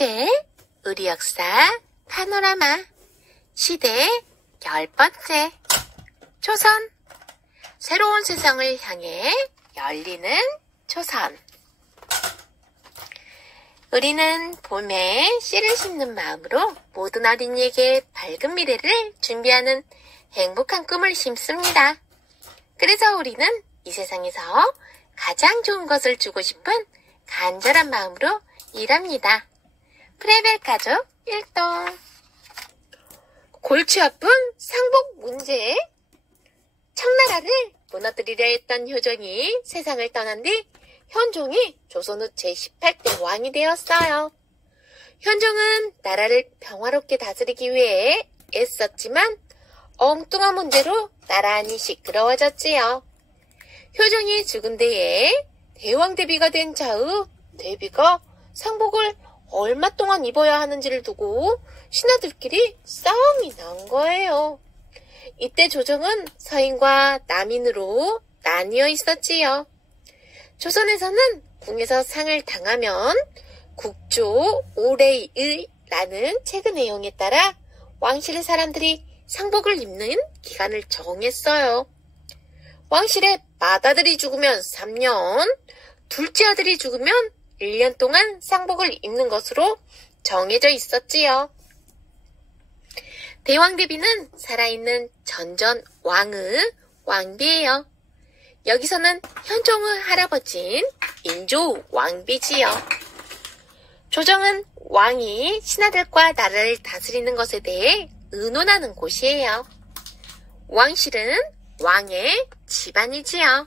책의 우리 역사 파노라마 시대 10번째 조선 새로운 세상을 향해 열리는 조선. 우리는 봄에 씨를 심는 마음으로 모든 어린이에게 밝은 미래를 준비하는 행복한 꿈을 심습니다. 그래서 우리는 이 세상에서 가장 좋은 것을 주고 싶은 간절한 마음으로 일합니다. 프레벨 가족 일동. 골치 아픈 상복 문제. 청나라를 무너뜨리려 했던 효종이 세상을 떠난 뒤 현종이 조선 후 제18대 왕이 되었어요. 현종은 나라를 평화롭게 다스리기 위해 애썼지만 엉뚱한 문제로 나란히 시끄러워졌지요. 효종이 죽은 데에 대왕 대비가 된 좌우 대비가 상복을 얼마 동안 입어야 하는지를 두고 신하들끼리 싸움이 난 거예요. 이때 조정은 서인과 남인으로 나뉘어 있었지요. 조선에서는 궁에서 상을 당하면 국조 오레이라는 책의 내용에 따라 왕실의 사람들이 상복을 입는 기간을 정했어요. 왕실의 맏아들이 죽으면 3년, 둘째 아들이 죽으면 1년 동안 상복을 입는 것으로 정해져 있었지요. 대왕대비는 살아있는 전전 왕의 왕비예요. 여기서는 현종의 할아버지인 인조 왕비지요. 조정은 왕이 신하들과 나라를 다스리는 것에 대해 의논하는 곳이에요. 왕실은 왕의 집안이지요.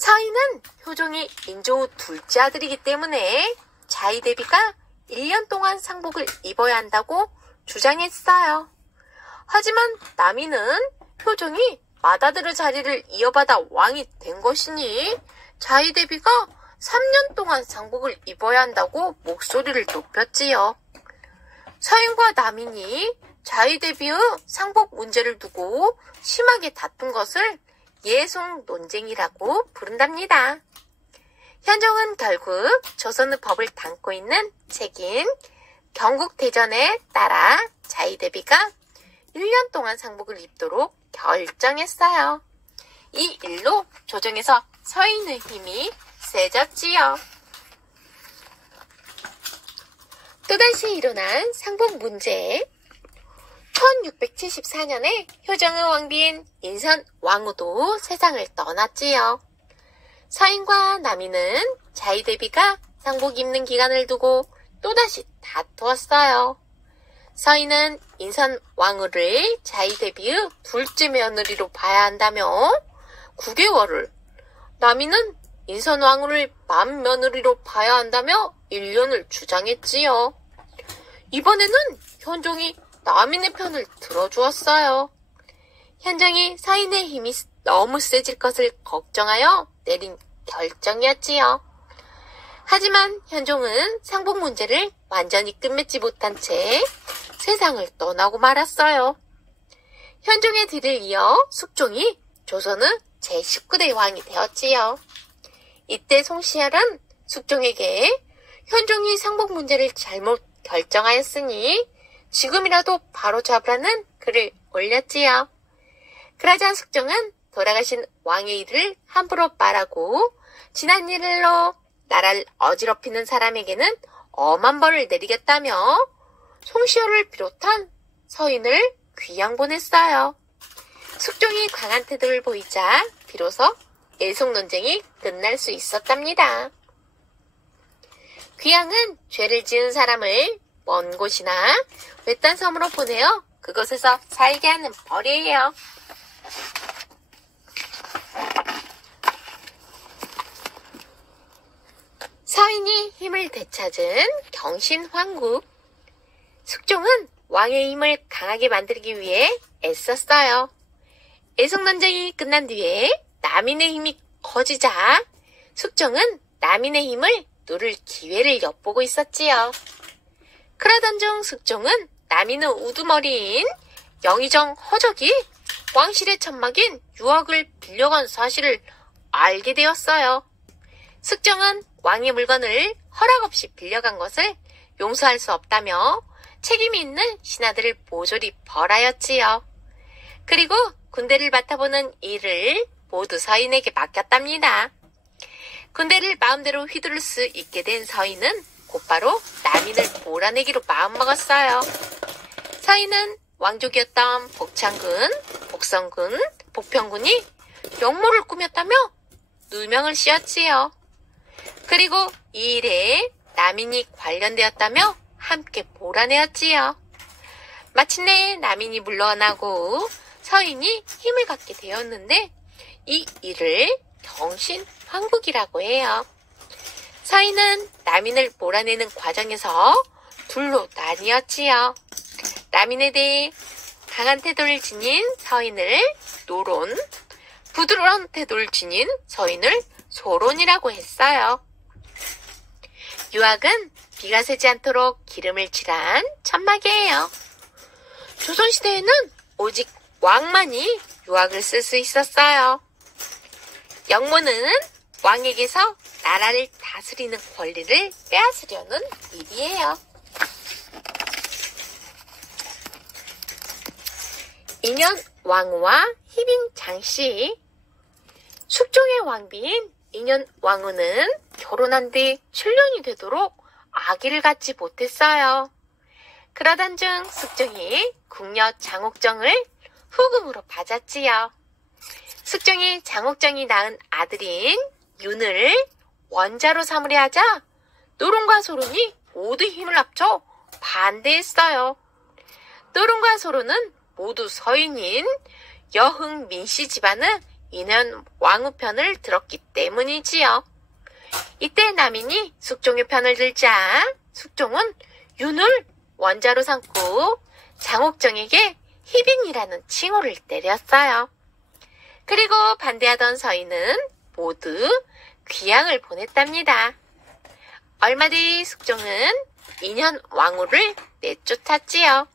서인은 효종이 인조 둘째 아들이기 때문에 자의대비가 1년 동안 상복을 입어야 한다고 주장했어요. 하지만 남인은 효종이 맏아들의 자리를 이어받아 왕이 된 것이니 자의대비가 3년 동안 상복을 입어야 한다고 목소리를 높였지요. 서인과 남인이 자의대비의 상복 문제를 두고 심하게 다툰 것을 예송 논쟁이라고 부른답니다. 현종은 결국 조선의 법을 담고 있는 책인 경국대전에 따라 자의대비가 1년 동안 상복을 입도록 결정했어요. 이 일로 조정에서 서인의 힘이 세졌지요. 또다시 일어난 상복 문제. 1674년에 효정의 왕비인 인선 왕후도 세상을 떠났지요. 서인과 남인은 자의대비가 상복 입는 기간을 두고 또다시 다투었어요. 서인은 인선 왕후를 자의대비의 둘째 며느리로 봐야 한다며 9개월을, 남인은 인선 왕후를 맏며느리로 봐야 한다며 1년을 주장했지요. 이번에는 현종이 남인의 편을 들어주었어요. 현종이 서인의 힘이 너무 세질 것을 걱정하여 내린 결정이었지요. 하지만 현종은 상복 문제를 완전히 끝맺지 못한 채 세상을 떠나고 말았어요. 현종의 뒤를 이어 숙종이 조선의 제19대 왕이 되었지요. 이때 송시열은 숙종에게 현종이 상복 문제를 잘못 결정하였으니 지금이라도 바로 잡으라는 글을 올렸지요. 그러자 숙종은 돌아가신 왕의 일을 함부로 말하고 지난 일로 나라를 어지럽히는 사람에게는 엄한 벌을 내리겠다며 송시열을 비롯한 서인을 귀양 보냈어요. 숙종이 강한 태도를 보이자 비로소 예송 논쟁이 끝날 수 있었답니다. 귀양은 죄를 지은 사람을 먼 곳이나 외딴 섬으로 보내어 그곳에서 살게 하는 벌이에요. 서인이 힘을 되찾은 경신황국. 숙종은 왕의 힘을 강하게 만들기 위해 애썼어요. 예송 논쟁이 끝난 뒤에 남인의 힘이 커지자 숙종은 남인의 힘을 누를 기회를 엿보고 있었지요. 그러던 중 숙종은 남인의 우두머리인 영의정 허적이 왕실의 천막인 유학을 빌려간 사실을 알게 되었어요. 숙종은 왕의 물건을 허락 없이 빌려간 것을 용서할 수 없다며 책임이 있는 신하들을 모조리 벌하였지요. 그리고 군대를 맡아보는 일을 모두 서인에게 맡겼답니다. 군대를 마음대로 휘두를 수 있게 된 서인은 곧바로 남인을 몰아내기로 마음먹었어요. 서인은 왕족이었던 복창군, 복성군, 복평군이 역모를 꾸몄다며 누명을 씌웠지요. 그리고 이 일에 남인이 관련되었다며 함께 몰아내었지요. 마침내 남인이 물러나고 서인이 힘을 갖게 되었는데 이 일을 경신황국이라고 해요. 서인은 남인을 몰아내는 과정에서 둘로 나뉘었지요. 남인에 대해 강한 태도를 지닌 서인을 노론, 부드러운 태도를 지닌 서인을 소론이라고 했어요. 유학은 비가 새지 않도록 기름을 칠한 천막이에요. 조선시대에는 오직 왕만이 유학을 쓸 수 있었어요. 역모는 왕에게서 나라를 다스리는 권리를 빼앗으려는 일이에요. 인현 왕후와 희빈 장씨. 숙종의 왕비인 인현 왕후는 결혼한 뒤 7년이 되도록 아기를 갖지 못했어요. 그러던 중 숙종이 궁녀 장옥정을 후궁으로 받았지요. 숙종이 장옥정이 낳은 아들인 윤을 원자로 삼으려 하자 노론과 소론이 모두 힘을 합쳐 반대했어요. 노론과 소론은 모두 서인인 여흥 민씨 집안은 인현 왕후 편을 들었기 때문이지요. 이때 남인이 숙종의 편을 들자 숙종은 윤을 원자로 삼고 장옥정에게 희빈이라는 칭호를 내렸어요. 그리고 반대하던 서인은 모두 귀양을 보냈답니다. 얼마 뒤 숙종은 인현 왕후를 내쫓았지요.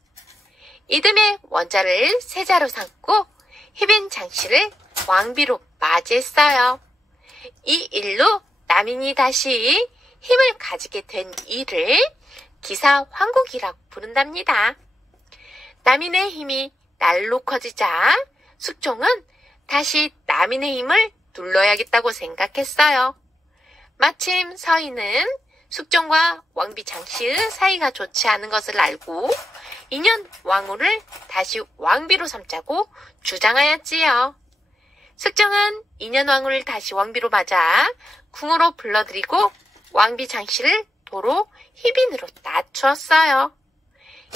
이듬해 원자를 세자로 삼고 희빈 장씨를 왕비로 맞이했어요. 이 일로 남인이 다시 힘을 가지게 된 일을 기사황국이라고 부른답니다. 남인의 힘이 날로 커지자 숙종은 다시 남인의 힘을 눌러야겠다고 생각했어요. 마침 서인은 숙종과 왕비 장씨의 사이가 좋지 않은 것을 알고 인현 왕후를 다시 왕비로 삼자고 주장하였지요. 숙종은 인현 왕후를 다시 왕비로 맞아 궁으로 불러들이고 왕비 장씨를 도로 희빈으로 낮추었어요.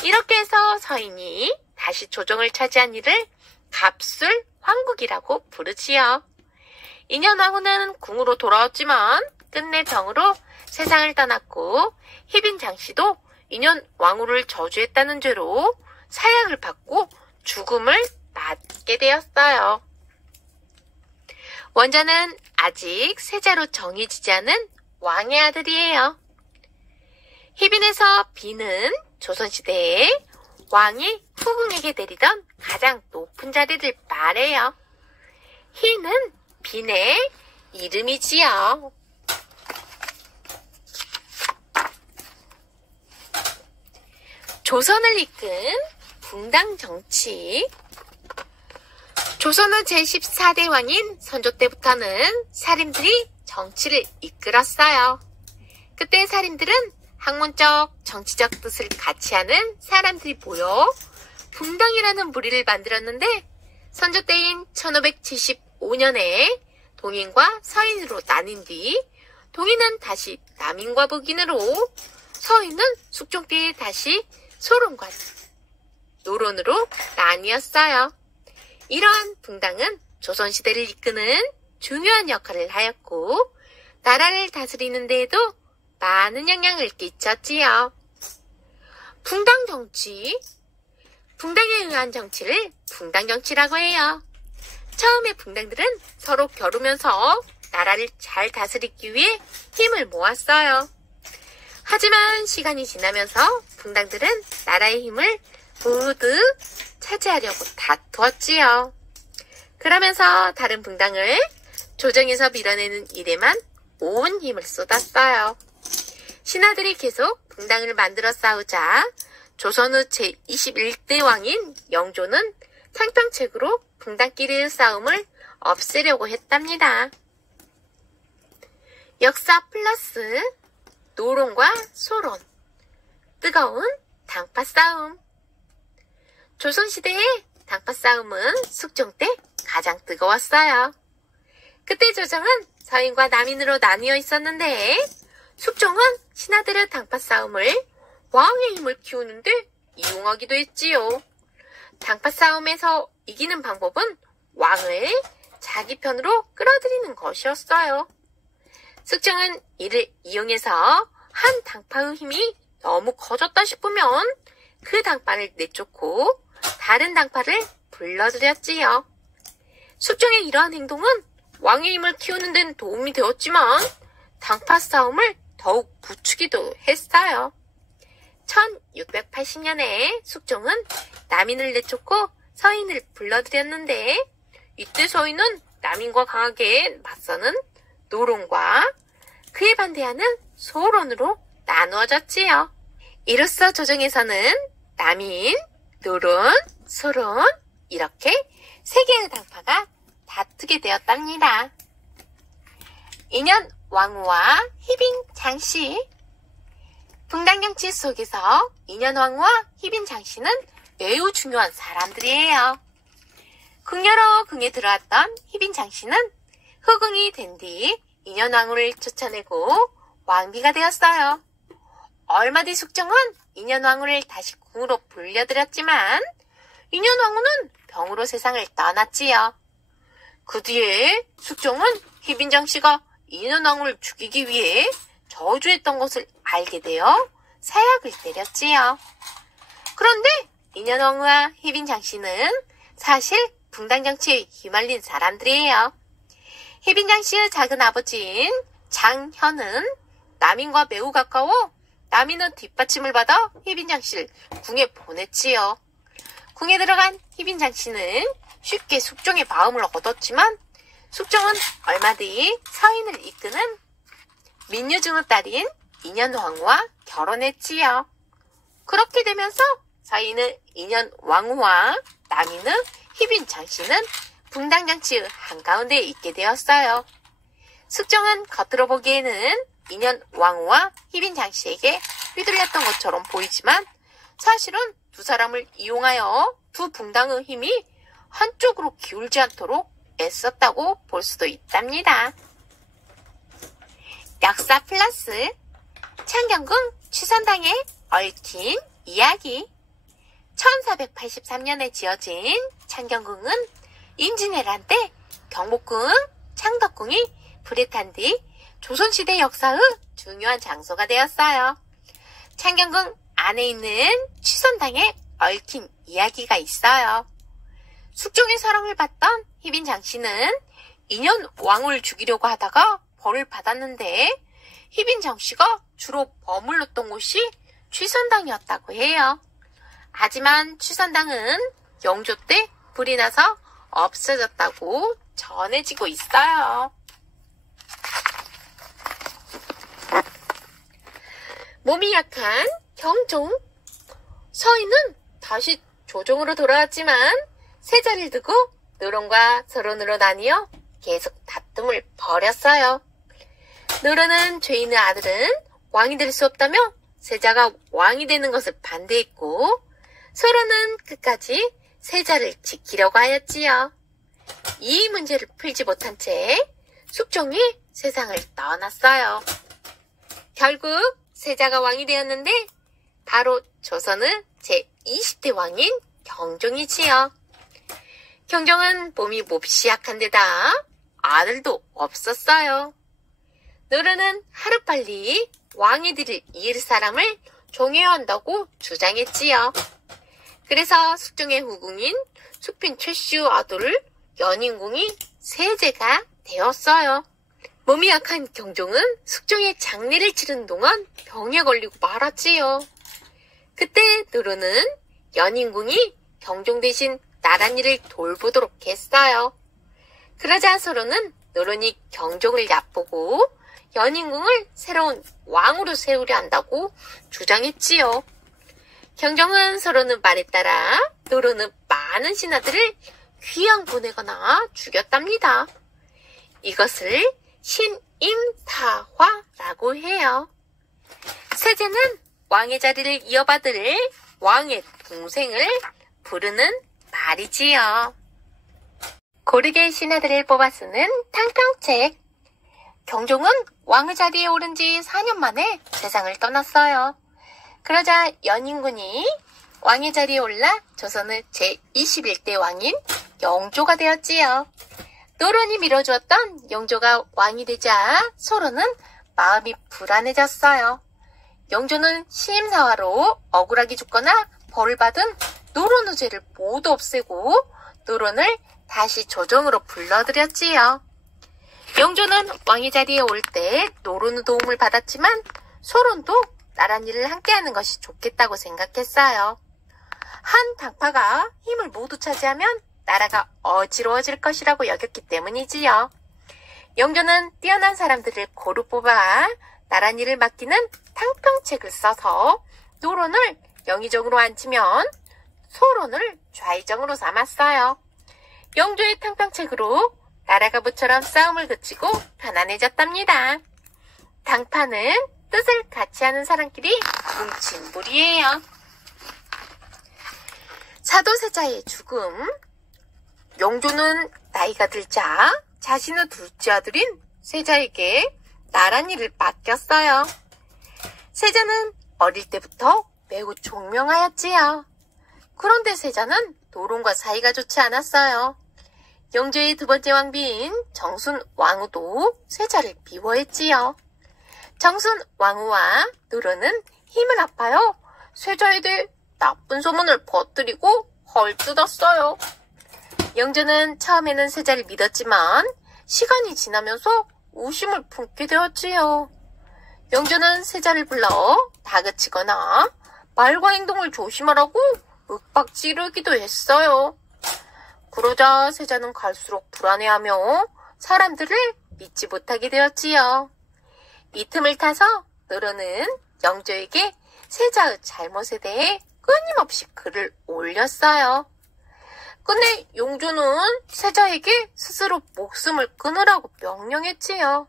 이렇게 해서 서인이 다시 조정을 차지한 일을 갑술 황국이라고 부르지요. 인현 왕후는 궁으로 돌아왔지만 끝내 병으로 세상을 떠났고 희빈 장씨도 인현 왕후를 저주했다는 죄로 사약을 받고 죽음을 맞게 되었어요. 원자는 아직 세자로 정해지지 않은 왕의 아들이에요. 희빈에서 비는 조선시대에 왕이 후궁에게 내리던 가장 높은 자리를 말해요. 희는 빈의 이름이지요. 조선을 이끈 붕당 정치. 조선의 제14대 왕인 선조 때부터는 사림들이 정치를 이끌었어요. 그때 사림들은 학문적, 정치적 뜻을 같이 하는 사람들이 모여 붕당이라는 무리를 만들었는데 선조 때인 1575년에 동인과 서인으로 나뉜 뒤 동인은 다시 남인과 북인으로, 서인은 숙종 때에 다시 소론과 노론으로 나뉘었어요. 이러한 붕당은 조선시대를 이끄는 중요한 역할을 하였고 나라를 다스리는 데에도 많은 영향을 끼쳤지요. 붕당 정치. 붕당에 의한 정치를 붕당 정치라고 해요. 처음에 붕당들은 서로 겨루면서 나라를 잘 다스리기 위해 힘을 모았어요. 하지만 시간이 지나면서 붕당들은 나라의 힘을 모두 차지하려고 다투었지요. 그러면서 다른 붕당을 조정에서 밀어내는 일에만 온 힘을 쏟았어요. 신하들이 계속 분당을 만들어 싸우자 조선 후 제21대 왕인 영조는 창평책으로 분당끼리의 싸움을 없애려고 했답니다. 역사 플러스 노론과 소론, 뜨거운 당파 싸움. 조선시대의 당파 싸움은 숙종 때 가장 뜨거웠어요. 그때 조정은 서인과 남인으로 나뉘어 있었는데 숙종은 신하들의 당파 싸움을 왕의 힘을 키우는데 이용하기도 했지요. 당파 싸움에서 이기는 방법은 왕을 자기 편으로 끌어들이는 것이었어요. 숙종은 이를 이용해서 한 당파의 힘이 너무 커졌다 싶으면 그 당파를 내쫓고 다른 당파를 불러들였지요. 숙종의 이러한 행동은 왕의 힘을 키우는 데는 도움이 되었지만 당파 싸움을 더욱 부추기도 했어요. 1680년에 숙종은 남인을 내쫓고 서인을 불러들였는데 이때 서인은 남인과 강하게 맞서는 노론과 그에 반대하는 소론으로 나누어졌지요. 이로써 조정에서는 남인, 노론, 소론 이렇게 세 개의 당파가 다투게 되었답니다. 인현 왕후와 희빈 장씨. 분당정치 속에서 인현 왕후와 희빈 장씨는 매우 중요한 사람들이에요. 궁녀로 궁에 들어왔던 희빈 장씨는 후궁이 된 뒤 인현 왕후를 쫓아내고 왕비가 되었어요. 얼마 뒤 숙종은 인현 왕후를 다시 궁으로 불려들였지만 인현 왕후는 병으로 세상을 떠났지요. 그 뒤에 숙종은 희빈 장씨가 인현 왕후를 죽이기 위해 저주했던 것을 알게 되어 사약을 때렸지요. 그런데 인현 왕후와 희빈 장씨는 사실 분당정치에 휘말린 사람들이에요. 희빈 장씨의 작은 아버지인 장현은 남인과 매우 가까워 남인은 뒷받침을 받아 희빈 장씨를 궁에 보냈지요. 궁에 들어간 희빈 장씨는 쉽게 숙종의 마음을 얻었지만 숙종은 얼마 뒤 서인을 이끄는 민유중의 딸인 인현 왕후와 결혼했지요. 그렇게 되면서 서인은 인현 왕후와 남인은 희빈 장씨는 분당정치의 한가운데에 있게 되었어요. 숙종은 겉으로 보기에는 인현 왕후와 희빈 장씨에게 휘둘렸던 것처럼 보이지만 사실은 두 사람을 이용하여 두 분당의 힘이 한쪽으로 기울지 않도록 애썼다고 볼 수도 있답니다. 역사 플러스 창경궁 취선당에 얽힌 이야기. 1483년에 지어진 창경궁은 임진왜란 때 경복궁, 창덕궁이 불에 탄 뒤 조선시대 역사의 중요한 장소가 되었어요. 창경궁 안에 있는 취선당에 얽힌 이야기가 있어요. 숙종의 사랑을 받던 희빈 장씨는 인현 왕을 죽이려고 하다가 벌을 받았는데 희빈 장씨가 주로 머물렀던 곳이 취선당이었다고 해요. 하지만 취선당은 영조 때 불이 나서 없어졌다고 전해지고 있어요. 몸이 약한 경종. 서인은 다시 조정으로 돌아왔지만 세자를 두고 노론과 소론으로 나뉘어 계속 다툼을 벌였어요. 노론은 죄인의 아들은 왕이 될 수 없다며 세자가 왕이 되는 것을 반대했고 소론은 끝까지 세자를 지키려고 하였지요. 이 문제를 풀지 못한 채 숙종이 세상을 떠났어요. 결국 세자가 왕이 되었는데 바로 조선의 제20대 왕인 경종이지요. 경종은 몸이 몹시 약한 데다 아들도 없었어요. 노론은 하루빨리 왕의 뒤를 이을 사람을 정해야 한다고 주장했지요. 그래서 숙종의 후궁인 숙빈 최씨의 아들을 연인궁이 세제가 되었어요. 몸이 약한 경종은 숙종의 장례를 치르는 동안 병에 걸리고 말았지요. 그때 노론은 연인궁이 경종 대신 나랏일을 돌보도록 했어요. 그러자 소론은 노론이 경종을 얕보고 연인궁을 새로운 왕으로 세우려 한다고 주장했지요. 경종은 서로는 말에 따라 노로는 많은 신하들을 귀양 보내거나 죽였답니다. 이것을 신임사화라고 해요. 세제는 왕의 자리를 이어받을 왕의 동생을 부르는 말이지요. 고르게 신하들을 뽑아 쓰는 탕평책. 경종은 왕의 자리에 오른 지 4년 만에 세상을 떠났어요. 그러자 연인군이 왕의 자리에 올라 조선의 제21대 왕인 영조가 되었지요. 노론이 밀어주었던 영조가 왕이 되자 서로는 마음이 불안해졌어요. 영조는 시임사화로 억울하게 죽거나 벌을 받은 노론의죄를 모두 없애고 노론을 다시 조정으로 불러들였지요. 영조는 왕의 자리에 올 때 노론의 도움을 받았지만 소론도 나란 일을 함께하는 것이 좋겠다고 생각했어요. 한 당파가 힘을 모두 차지하면 나라가 어지러워질 것이라고 여겼기 때문이지요. 영조는 뛰어난 사람들을 고루 뽑아 나란 일을 맡기는 탕평책을 써서 노론을 영의정으로 앉히면 소론을 좌의정으로 삼았어요. 영조의 탕평책으로 나라가 모처럼 싸움을 그치고 편안해졌답니다. 당파는 뜻을 같이 하는 사람끼리 뭉친 무리예요. 사도세자의 죽음. 영조는 나이가 들자 자신의 둘째 아들인 세자에게 나란 일을 맡겼어요. 세자는 어릴 때부터 매우 총명하였지요. 그런데 세자는 노론과 사이가 좋지 않았어요. 영조의 두 번째 왕비인 정순 왕후도 세자를 미워했지요. 정순 왕후와 노론은 힘을 합하여 세자에 대해 나쁜 소문을 퍼뜨리고 헐뜯었어요. 영조는 처음에는 세자를 믿었지만 시간이 지나면서 의심을 품게 되었지요. 영조는 세자를 불러 다그치거나 말과 행동을 조심하라고 윽박지르기도 했어요. 그러자 세자는 갈수록 불안해하며 사람들을 믿지 못하게 되었지요. 이 틈을 타서 노론은 영조에게 세자의 잘못에 대해 끊임없이 글을 올렸어요. 근데 영조는 세자에게 스스로 목숨을 끊으라고 명령했지요.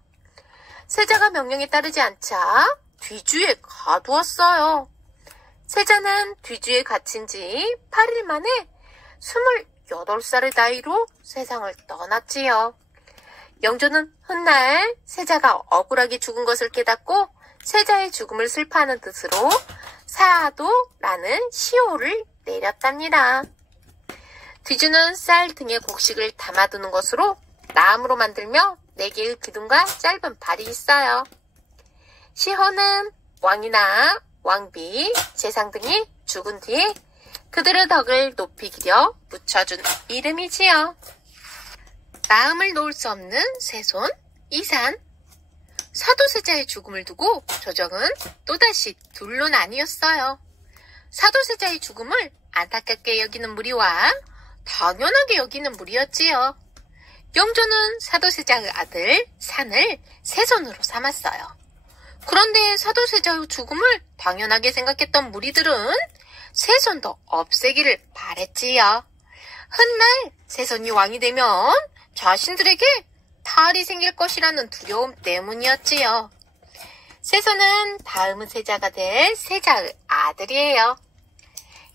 세자가 명령에 따르지 않자 뒤주에 가두었어요. 세자는 뒤주에 갇힌 지 8일 만에 28살의 나이로 세상을 떠났지요. 영조는 훗날 세자가 억울하게 죽은 것을 깨닫고 세자의 죽음을 슬퍼하는 뜻으로 사도라는 시호를 내렸답니다. 뒤주는 쌀 등에 곡식을 담아두는 것으로 나무로 만들며 4개의 기둥과 짧은 발이 있어요. 시호는 왕이나 왕비, 재상 등이 죽은 뒤에 그들의 덕을 높이 기려 붙여준 이름이지요. 마음을 놓을 수 없는 세손, 이산. 사도세자의 죽음을 두고 조정은 또다시 둘로 나뉘었어요. 사도세자의 죽음을 안타깝게 여기는 무리와 당연하게 여기는 무리였지요. 영조는 사도세자의 아들 산을 세손으로 삼았어요. 그런데 사도세자의 죽음을 당연하게 생각했던 무리들은 세손도 없애기를 바랬지요. 훗날 세손이 왕이 되면 자신들에게 탈이 생길 것이라는 두려움 때문이었지요. 세손은 다음은 세자가 될 세자의 아들이에요.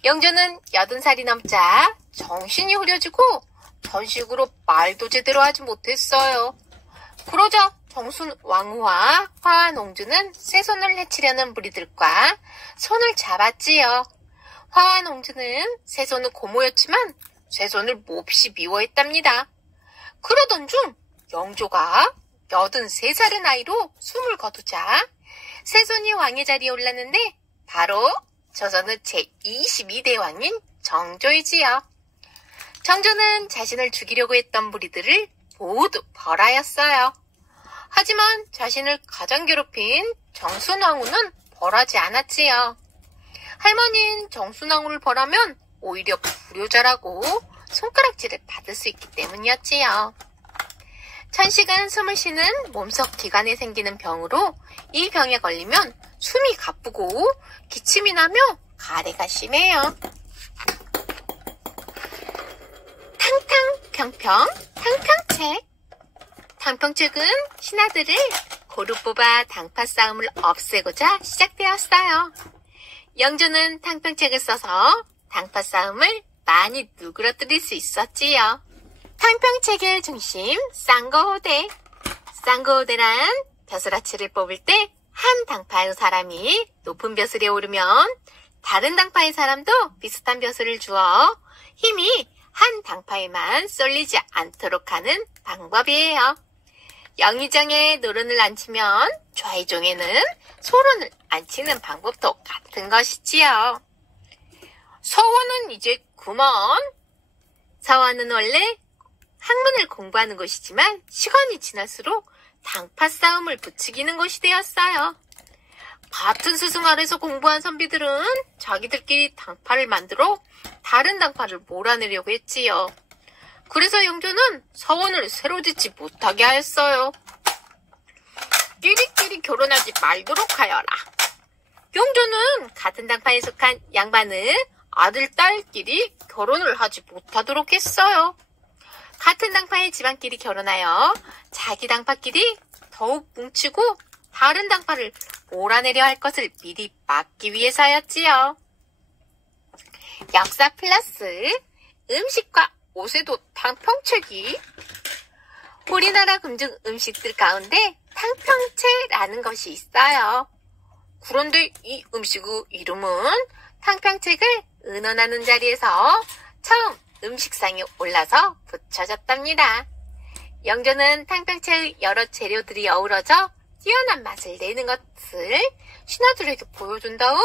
영조는 80살이 넘자 정신이 흐려지고 전식으로 말도 제대로 하지 못했어요. 그러자 정순 왕후와 화환옹주는 세손을 해치려는 무리들과 손을 잡았지요. 화환옹주는 세손의 고모였지만 세손을 몹시 미워했답니다. 그러던 중 영조가 83살의 나이로 숨을 거두자 세손이 왕의 자리에 올랐는데 바로 조선의 제22대 왕인 정조이지요. 정조는 자신을 죽이려고 했던 무리들을 모두 벌하였어요. 하지만 자신을 가장 괴롭힌 정순왕후는 벌하지 않았지요. 할머니인 정순왕후를 벌하면 오히려 불효자라고 손가락질을 받을 수 있기 때문이었지요. 천식은 숨을 쉬는 몸속 기관에 생기는 병으로 이 병에 걸리면 숨이 가쁘고 기침이 나며 가래가 심해요. 탕탕평평 탕평책. 탕평책은 신하들을 고루 뽑아 당파 싸움을 없애고자 시작되었어요. 영조는 탕평책을 써서 당파 싸움을 많이 누그러뜨릴 수 있었지요. 탕평책의 중심 쌍거호대. 쌍거호대란 벼슬아치를 뽑을 때 한 당파의 사람이 높은 벼슬에 오르면 다른 당파의 사람도 비슷한 벼슬을 주어 힘이 한 당파에만 쏠리지 않도록 하는 방법이에요. 영의정에 노론을 앉히면 좌의정에는 소론을 앉히는 방법도 같은 것이지요. 서원은 이제 그만. 서원은 원래 학문을 공부하는 곳이지만 시간이 지날수록 당파 싸움을 부추기는 곳이 되었어요. 같은 스승 아래서 공부한 선비들은 자기들끼리 당파를 만들어 다른 당파를 몰아내려고 했지요. 그래서 영조는 서원을 새로 짓지 못하게 하였어요. 끼리끼리 결혼하지 말도록 하여라. 영조는 같은 당파에 속한 양반은 아들, 딸끼리 결혼을 하지 못하도록 했어요. 같은 당파의 집안끼리 결혼하여 자기 당파끼리 더욱 뭉치고 다른 당파를 몰아내려 할 것을 미리 막기 위해서였지요. 역사 플러스 음식과 옷에도 탕평책이. 우리나라 궁중 음식들 가운데 탕평채라는 것이 있어요. 그런데 이 음식의 이름은 탕평책을 은원하는 자리에서 처음 음식상에 올라서 붙여졌답니다. 영조는 탕평채의 여러 재료들이 어우러져 뛰어난 맛을 내는 것을 신하들에게 보여준 다음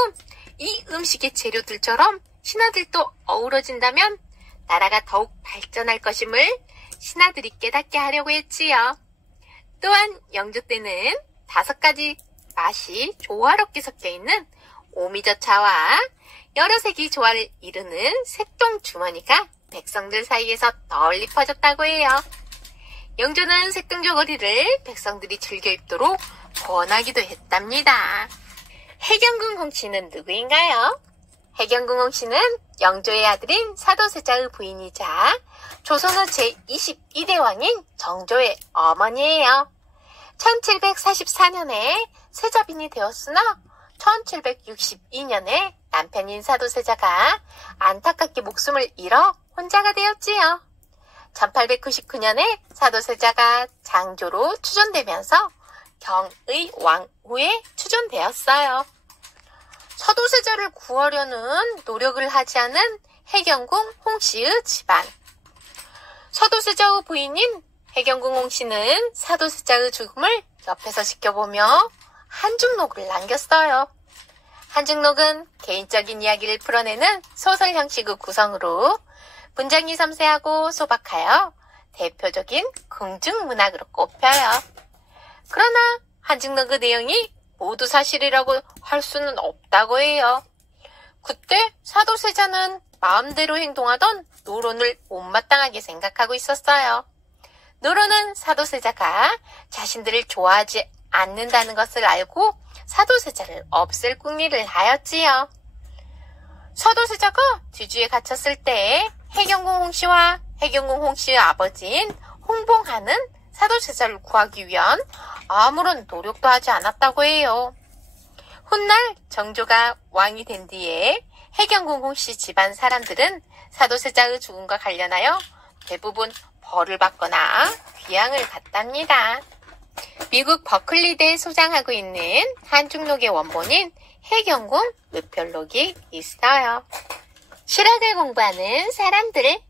이 음식의 재료들처럼 신하들도 어우러진다면 나라가 더욱 발전할 것임을 신하들이 깨닫게 하려고 했지요. 또한 영조 때는 5가지 맛이 조화롭게 섞여있는 오미저차와 여러 색이 조화를 이루는 색동주머니가 백성들 사이에서 널리 퍼졌다고 해요. 영조는 색동저고리를 백성들이 즐겨 입도록 권하기도 했답니다. 해경궁 홍씨는 누구인가요? 해경궁 홍씨는 영조의 아들인 사도세자의 부인이자 조선의 제22대 왕인 정조의 어머니예요. 1744년에 세자빈이 되었으나 1762년에 남편인 사도세자가 안타깝게 목숨을 잃어 혼자가 되었지요. 1899년에 사도세자가 장조로 추존되면서 경의 왕후에 추존되었어요. 사도세자를 구하려는 노력을 하지 않은 해경궁 홍씨의 집안. 사도세자의 부인인 해경궁 홍씨는 사도세자의 죽음을 옆에서 지켜보며 한중록을 남겼어요. 한중록은 개인적인 이야기를 풀어내는 소설 형식의 구성으로 문장이 섬세하고 소박하여 대표적인 궁중문학으로 꼽혀요. 그러나 한중록의 내용이 모두 사실이라고 할 수는 없다고 해요. 그때 사도세자는 마음대로 행동하던 노론을 못마땅하게 생각하고 있었어요. 노론은 사도세자가 자신들을 좋아하지 않는다는 것을 알고 사도세자를 없앨 궁리를 하였지요. 사도세자가 뒤주에 갇혔을 때 해경궁 홍씨와 해경궁 홍씨의 아버지인 홍봉하는 사도세자를 구하기 위한 아무런 노력도 하지 않았다고 해요. 훗날 정조가 왕이 된 뒤에 해경궁 홍씨 집안 사람들은 사도세자의 죽음과 관련하여 대부분 벌을 받거나 귀양을 갔답니다. 미국 버클리대에 소장하고 있는 한중록의 원본인 해경궁 읍별록이 있어요. 실학을 공부하는 사람들.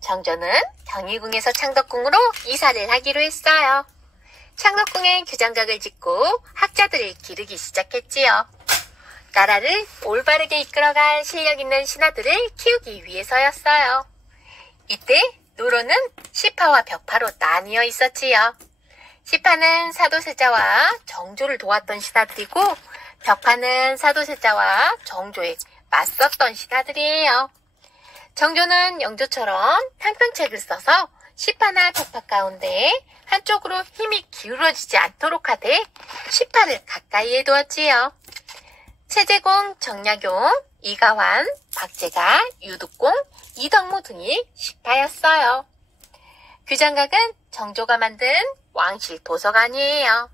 정조는 경희궁에서 창덕궁으로 이사를 하기로 했어요. 창덕궁에 규장각을 짓고 학자들을 기르기 시작했지요. 나라를 올바르게 이끌어갈 실력 있는 신하들을 키우기 위해서였어요. 이때 노론은 시파와 벽파로 나뉘어 있었지요. 시파는 사도세자와 정조를 도왔던 신하들이고 벽파는 사도세자와 정조에 맞섰던 신하들이에요. 정조는 영조처럼 탕평책을 써서 시파나 벽파 가운데 한쪽으로 힘이 기울어지지 않도록 하되 시파를 가까이에 두었지요. 최재공, 정약용, 이가환, 박재가, 유득공, 이덕무 등이 시파였어요. 규장각은 정조가 만든 왕실 도서관이에요.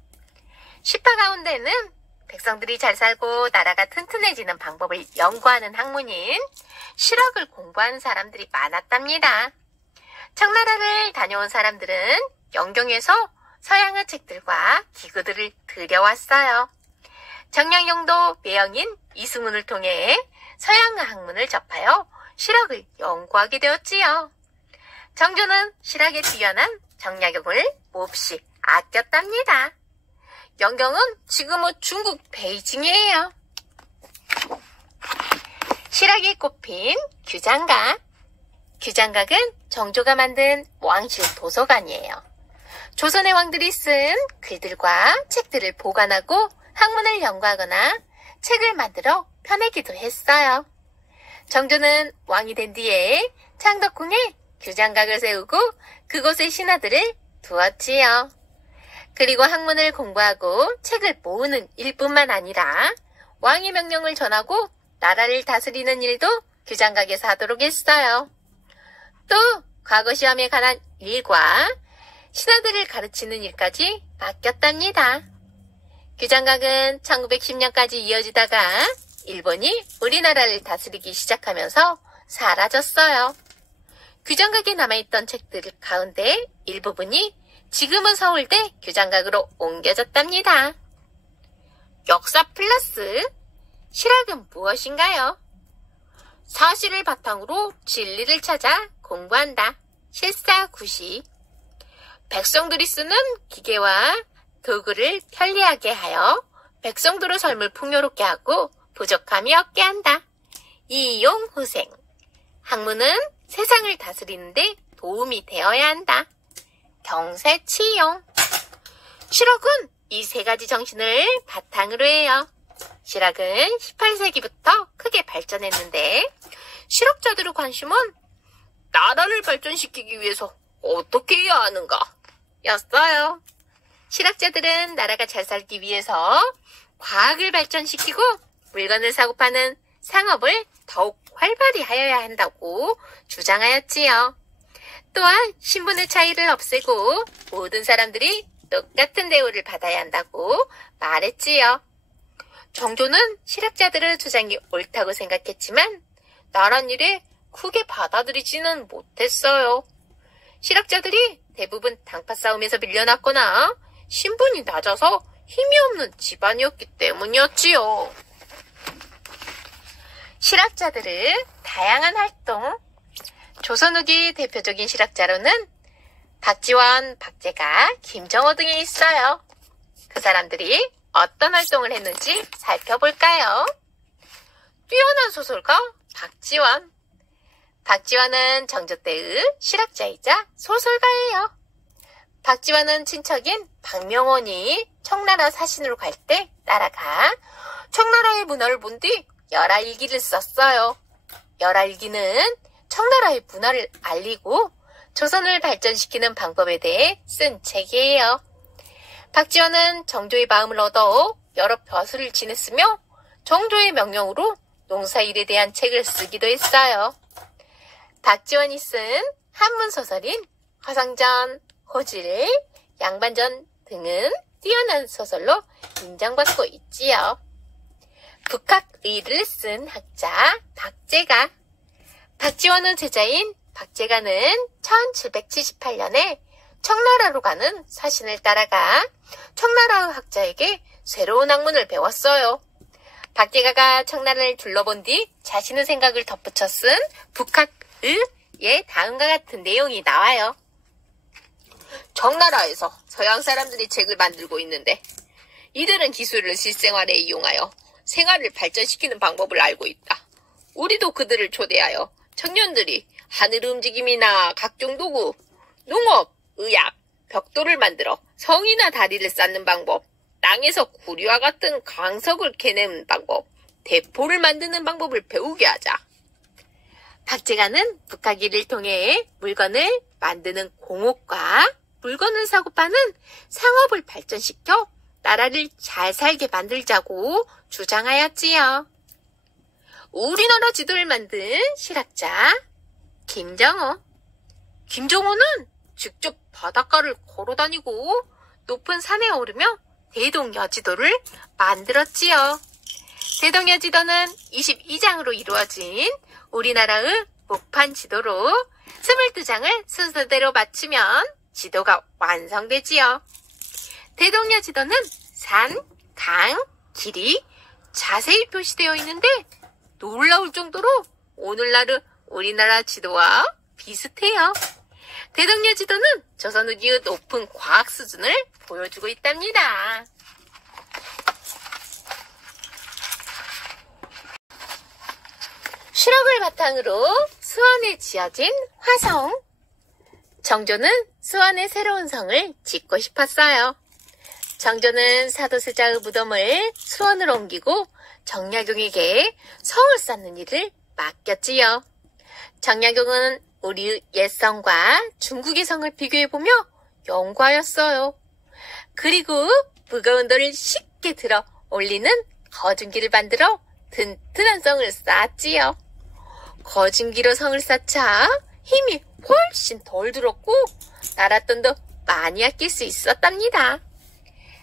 시파 가운데는 백성들이 잘 살고 나라가 튼튼해지는 방법을 연구하는 학문인 실학을 공부하는 사람들이 많았답니다. 청나라를 다녀온 사람들은 영경에서 서양의 책들과 기구들을 들여왔어요. 정약용도 매형인 이승훈을 통해 서양의 학문을 접하여 실학을 연구하게 되었지요. 정조는 실학에 뛰어난 정약용을 몹시 아꼈답니다. 영경은 지금은 중국 베이징이에요. 실학이 꼽힌 규장각. 규장각은 정조가 만든 왕실 도서관이에요. 조선의 왕들이 쓴 글들과 책들을 보관하고 학문을 연구하거나 책을 만들어 펴내기도 했어요. 정조는 왕이 된 뒤에 창덕궁에 규장각을 세우고 그곳에 신하들을 두었지요. 그리고 학문을 공부하고 책을 모으는 일뿐만 아니라 왕의 명령을 전하고 나라를 다스리는 일도 규장각에서 하도록 했어요. 또 과거 시험에 관한 일과 신하들을 가르치는 일까지 맡겼답니다. 규장각은 1910년까지 이어지다가 일본이 우리나라를 다스리기 시작하면서 사라졌어요. 규장각에 남아있던 책들 가운데 일부분이 지금은 서울대 규장각으로 옮겨졌답니다. 역사 플러스 실학은 무엇인가요? 사실을 바탕으로 진리를 찾아 공부한다. 실사구시. 백성들이 쓰는 기계와 도구를 편리하게 하여 백성들의 삶을 풍요롭게 하고 부족함이 없게 한다. 이용후생. 학문은 세상을 다스리는데 도움이 되어야 한다. 경세치용. 실학은 이 세 가지 정신을 바탕으로 해요. 실학은 18세기부터 크게 발전했는데 실학자들의 관심은 나라를 발전시키기 위해서 어떻게 해야 하는가 였어요. 실학자들은 나라가 잘 살기 위해서 과학을 발전시키고 물건을 사고 파는 상업을 더욱 활발히 하여야 한다고 주장하였지요. 또한 신분의 차이를 없애고 모든 사람들이 똑같은 대우를 받아야 한다고 말했지요. 정조는 실학자들의 주장이 옳다고 생각했지만 나란 일에 크게 받아들이지는 못했어요. 실학자들이 대부분 당파 싸움에서 밀려났거나 신분이 낮아서 힘이 없는 집안이었기 때문이었지요. 실학자들의 다양한 활동. 조선 후기 대표적인 실학자로는 박지원, 박재가, 김정호 등이 있어요. 그 사람들이 어떤 활동을 했는지 살펴볼까요? 뛰어난 소설가 박지원. 박지원은 정조 때의 실학자이자 소설가예요. 박지원은 친척인 박명원이 청나라 사신으로 갈 때 따라가 청나라의 문화를 본 뒤 열하일기를 썼어요. 열하일기는 청나라의 문화를 알리고 조선을 발전시키는 방법에 대해 쓴 책이에요. 박지원은 정조의 마음을 얻어 여러 벼슬을 지냈으며 정조의 명령으로 농사일에 대한 책을 쓰기도 했어요. 박지원이 쓴 한문소설인 화성전, 호질, 양반전 등은 뛰어난 소설로 인정받고 있지요. 북학의를 쓴 학자 박재가. 박지원의 제자인 박재가는 1778년에 청나라로 가는 사신을 따라가 청나라의 학자에게 새로운 학문을 배웠어요. 박재가가 청나라를 둘러본 뒤 자신의 생각을 덧붙여 쓴 북학의에 다음과 같은 내용이 나와요. 청나라에서 서양 사람들이 책을 만들고 있는데 이들은 기술을 실생활에 이용하여 생활을 발전시키는 방법을 알고 있다. 우리도 그들을 초대하여 청년들이 하늘 움직임이나 각종 도구, 농업, 의학, 벽돌을 만들어 성이나 다리를 쌓는 방법, 땅에서 구리와 같은 광석을 캐내는 방법, 대포를 만드는 방법을 배우게 하자. 박제가는 북하기를 통해 물건을 만드는 공업과 물건을 사고 파는 상업을 발전시켜 나라를 잘 살게 만들자고 주장하였지요. 우리나라 지도를 만든 실학자 김정호. 김정호는 직접 바닷가를 걸어다니고 높은 산에 오르며 대동여지도를 만들었지요. 대동여지도는 22장으로 이루어진 우리나라의 목판 지도로 22장을 순서대로 맞추면 지도가 완성되지요. 대동여지도는 산, 강, 길이 자세히 표시되어 있는데 놀라울 정도로 오늘날의 우리나라 지도와 비슷해요. 대동여지도는 조선 후기의 높은 과학 수준을 보여주고 있답니다. 실록을 바탕으로 수원에 지어진 화성. 정조는 수원에 새로운 성을 짓고 싶었어요. 정조는 사도세자의 무덤을 수원으로 옮기고 정약용에게 성을 쌓는 일을 맡겼지요. 정약용은 우리 옛성과 중국의 성을 비교해보며 연구하였어요. 그리고 무거운 돌을 쉽게 들어 올리는 거중기를 만들어 튼튼한 성을 쌓았지요. 거중기로 성을 쌓자 힘이 훨씬 덜 들었고 나랏돈도 많이 아낄 수 있었답니다.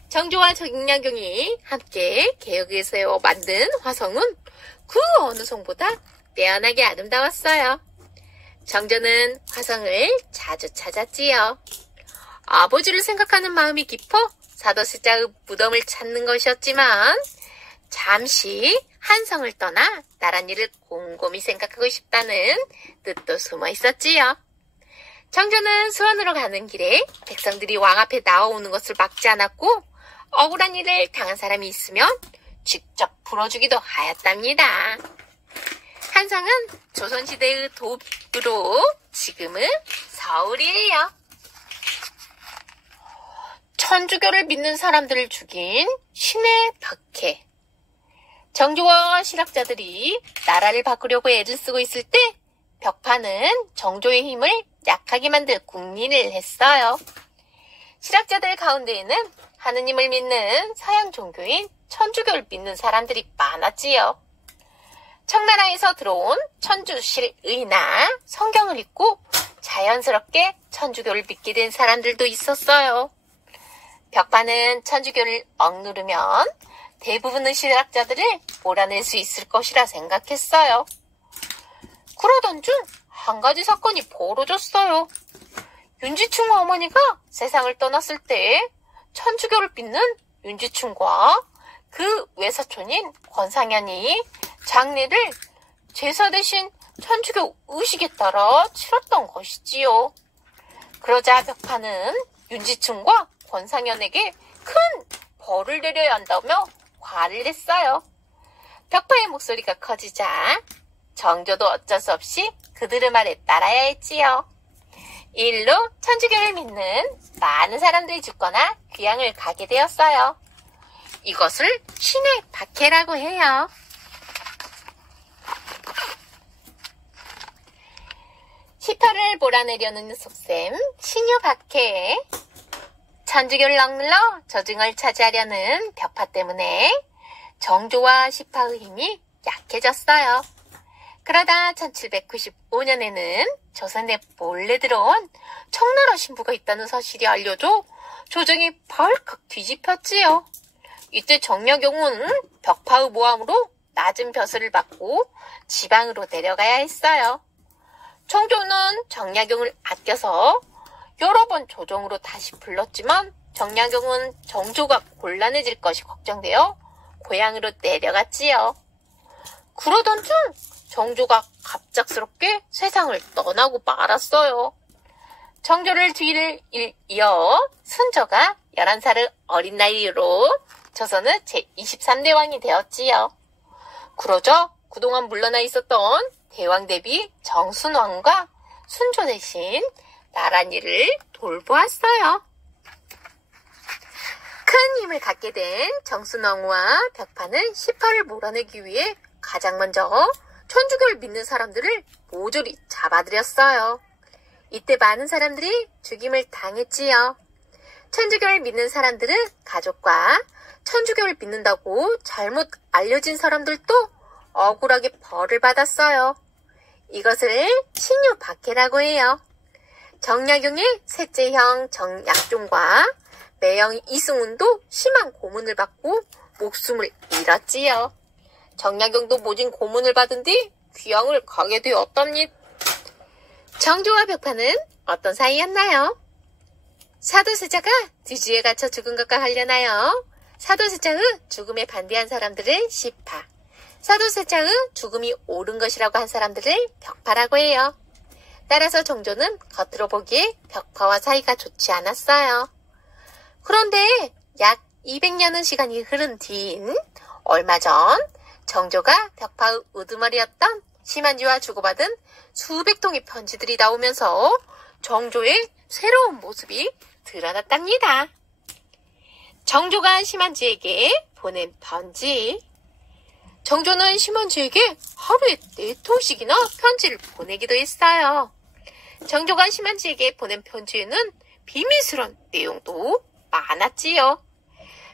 정조와 정약용이 함께 개혁에 세워 만든 화성은 그 어느 성보다 빼어나게 아름다웠어요. 정조는 화성을 자주 찾았지요. 아버지를 생각하는 마음이 깊어 사도세자의 무덤을 찾는 것이었지만 잠시 한성을 떠나 나란 일을 곰곰이 생각하고 싶다는 뜻도 숨어 있었지요. 정조는 수원으로 가는 길에 백성들이 왕 앞에 나오는 것을 막지 않았고 억울한 일을 당한 사람이 있으면 직접 풀어주기도 하였답니다. 한성은 조선시대의 도읍으로 지금은 서울이에요. 천주교를 믿는 사람들을 죽인 신의 박해. 정조와 실학자들이 나라를 바꾸려고 애를 쓰고 있을 때 벽파는 정조의 힘을 약하게 만들 국린을 했어요. 실학자들 가운데에는 하느님을 믿는 서양 종교인 천주교를 믿는 사람들이 많았지요. 청나라에서 들어온 천주실의나 성경을 읽고 자연스럽게 천주교를 믿게 된 사람들도 있었어요. 벽파는 천주교를 억누르면 대부분의 실학자들을 몰아낼 수 있을 것이라 생각했어요. 그러던 중 한 가지 사건이 벌어졌어요. 윤지충 어머니가 세상을 떠났을 때 천주교를 믿는 윤지충과 그 외사촌인 권상현이 장례를 제사 대신 천주교 의식에 따라 치렀던 것이지요. 그러자 벽파는 윤지충과 권상현에게 큰 벌을 내려야 한다며 화를 냈어요. 벽파의 목소리가 커지자 정조도 어쩔 수 없이 그들의 말에 따라야 했지요. 이 일로 천주교를 믿는 많은 사람들이 죽거나 귀향을 가게 되었어요. 이것을 신의 박해라고 해요. 시파를 몰아내려는 속셈 신유 박해. 천주교를 억눌러 조정을 차지하려는 벽파 때문에 정조와 시파의 힘이 약해졌어요. 그러다 1795년에는 조선에 몰래 들어온 청나라 신부가 있다는 사실이 알려져 조정이 벌컥 뒤집혔지요. 이때 정약용은 벽파의 모함으로 낮은 벼슬을 받고 지방으로 내려가야 했어요. 정조는 정약용을 아껴서 여러 번 조정으로 다시 불렀지만 정약용은 정조가 곤란해질 것이 걱정되어 고향으로 내려갔지요. 그러던 중 정조가 갑작스럽게 세상을 떠나고 말았어요. 정조를 뒤를 이어 순조가 11살의 어린 나이로 조선의 제23대 왕이 되었지요. 그러자 그동안 물러나 있었던 대왕 대비 정순왕과 순조 대신 나란 일을 돌보았어요. 큰 힘을 갖게 된 정순왕후와 벽파는 시파를 몰아내기 위해 가장 먼저 천주교를 믿는 사람들을 모조리 잡아들였어요. 이때 많은 사람들이 죽임을 당했지요. 천주교를 믿는 사람들은 가족과 천주교를 믿는다고 잘못 알려진 사람들도 억울하게 벌을 받았어요. 이것을 신유박해라고 해요. 정약용의 셋째 형 정약종과 매형 이승훈도 심한 고문을 받고 목숨을 잃었지요. 정약용도 모진 고문을 받은 뒤 귀양을 가게 되었답니다. 정조와 벽파는 어떤 사이였나요? 사도세자가 뒤주에 갇혀 죽은 것과 관련하여 사도세자의 죽음에 반대한 사람들을 시파, 사도세자의 죽음이 옳은 것이라고 한 사람들을 벽파라고 해요. 따라서 정조는 겉으로 보기에 벽파와 사이가 좋지 않았어요. 그런데 약 200년의 시간이 흐른 뒤인 얼마 전 정조가 벽파의 우두머리였던 심한지와 주고받은 수백 통의 편지들이 나오면서 정조의 새로운 모습이 드러났답니다. 정조가 심한지에게 보낸 편지. 정조는 심한지에게 하루에 4통씩이나 편지를 보내기도 했어요. 정조가 심한지에게 보낸 편지에는 비밀스러운 내용도 많았지요.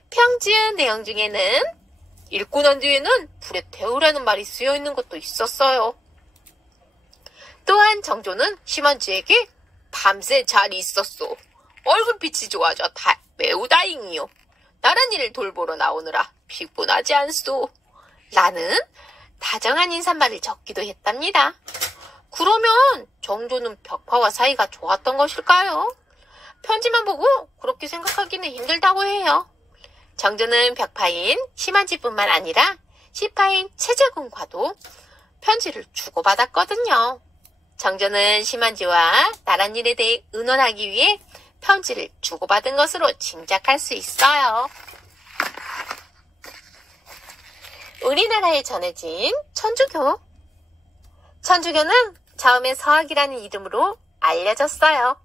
편지의 내용 중에는 읽고 난 뒤에는 불에 태우라는 말이 쓰여있는 것도 있었어요. 또한 정조는 심한지에게 밤새 잘 있었소. 얼굴빛이 좋아져 매우 다행이요. 나란 일을 돌보러 나오느라 피곤하지 않소. 라는 다정한 인사말을 적기도 했답니다. 그러면 정조는 벽파와 사이가 좋았던 것일까요? 편지만 보고 그렇게 생각하기는 힘들다고 해요. 정조는 벽파인 심한지뿐만 아니라 시파인 최재군과도 편지를 주고받았거든요. 정조는 심한지와 나란 일에 대해 의논하기 위해 편지를 주고받은 것으로 짐작할 수 있어요. 우리나라에 전해진 천주교. 천주교는 처음에 서학이라는 이름으로 알려졌어요.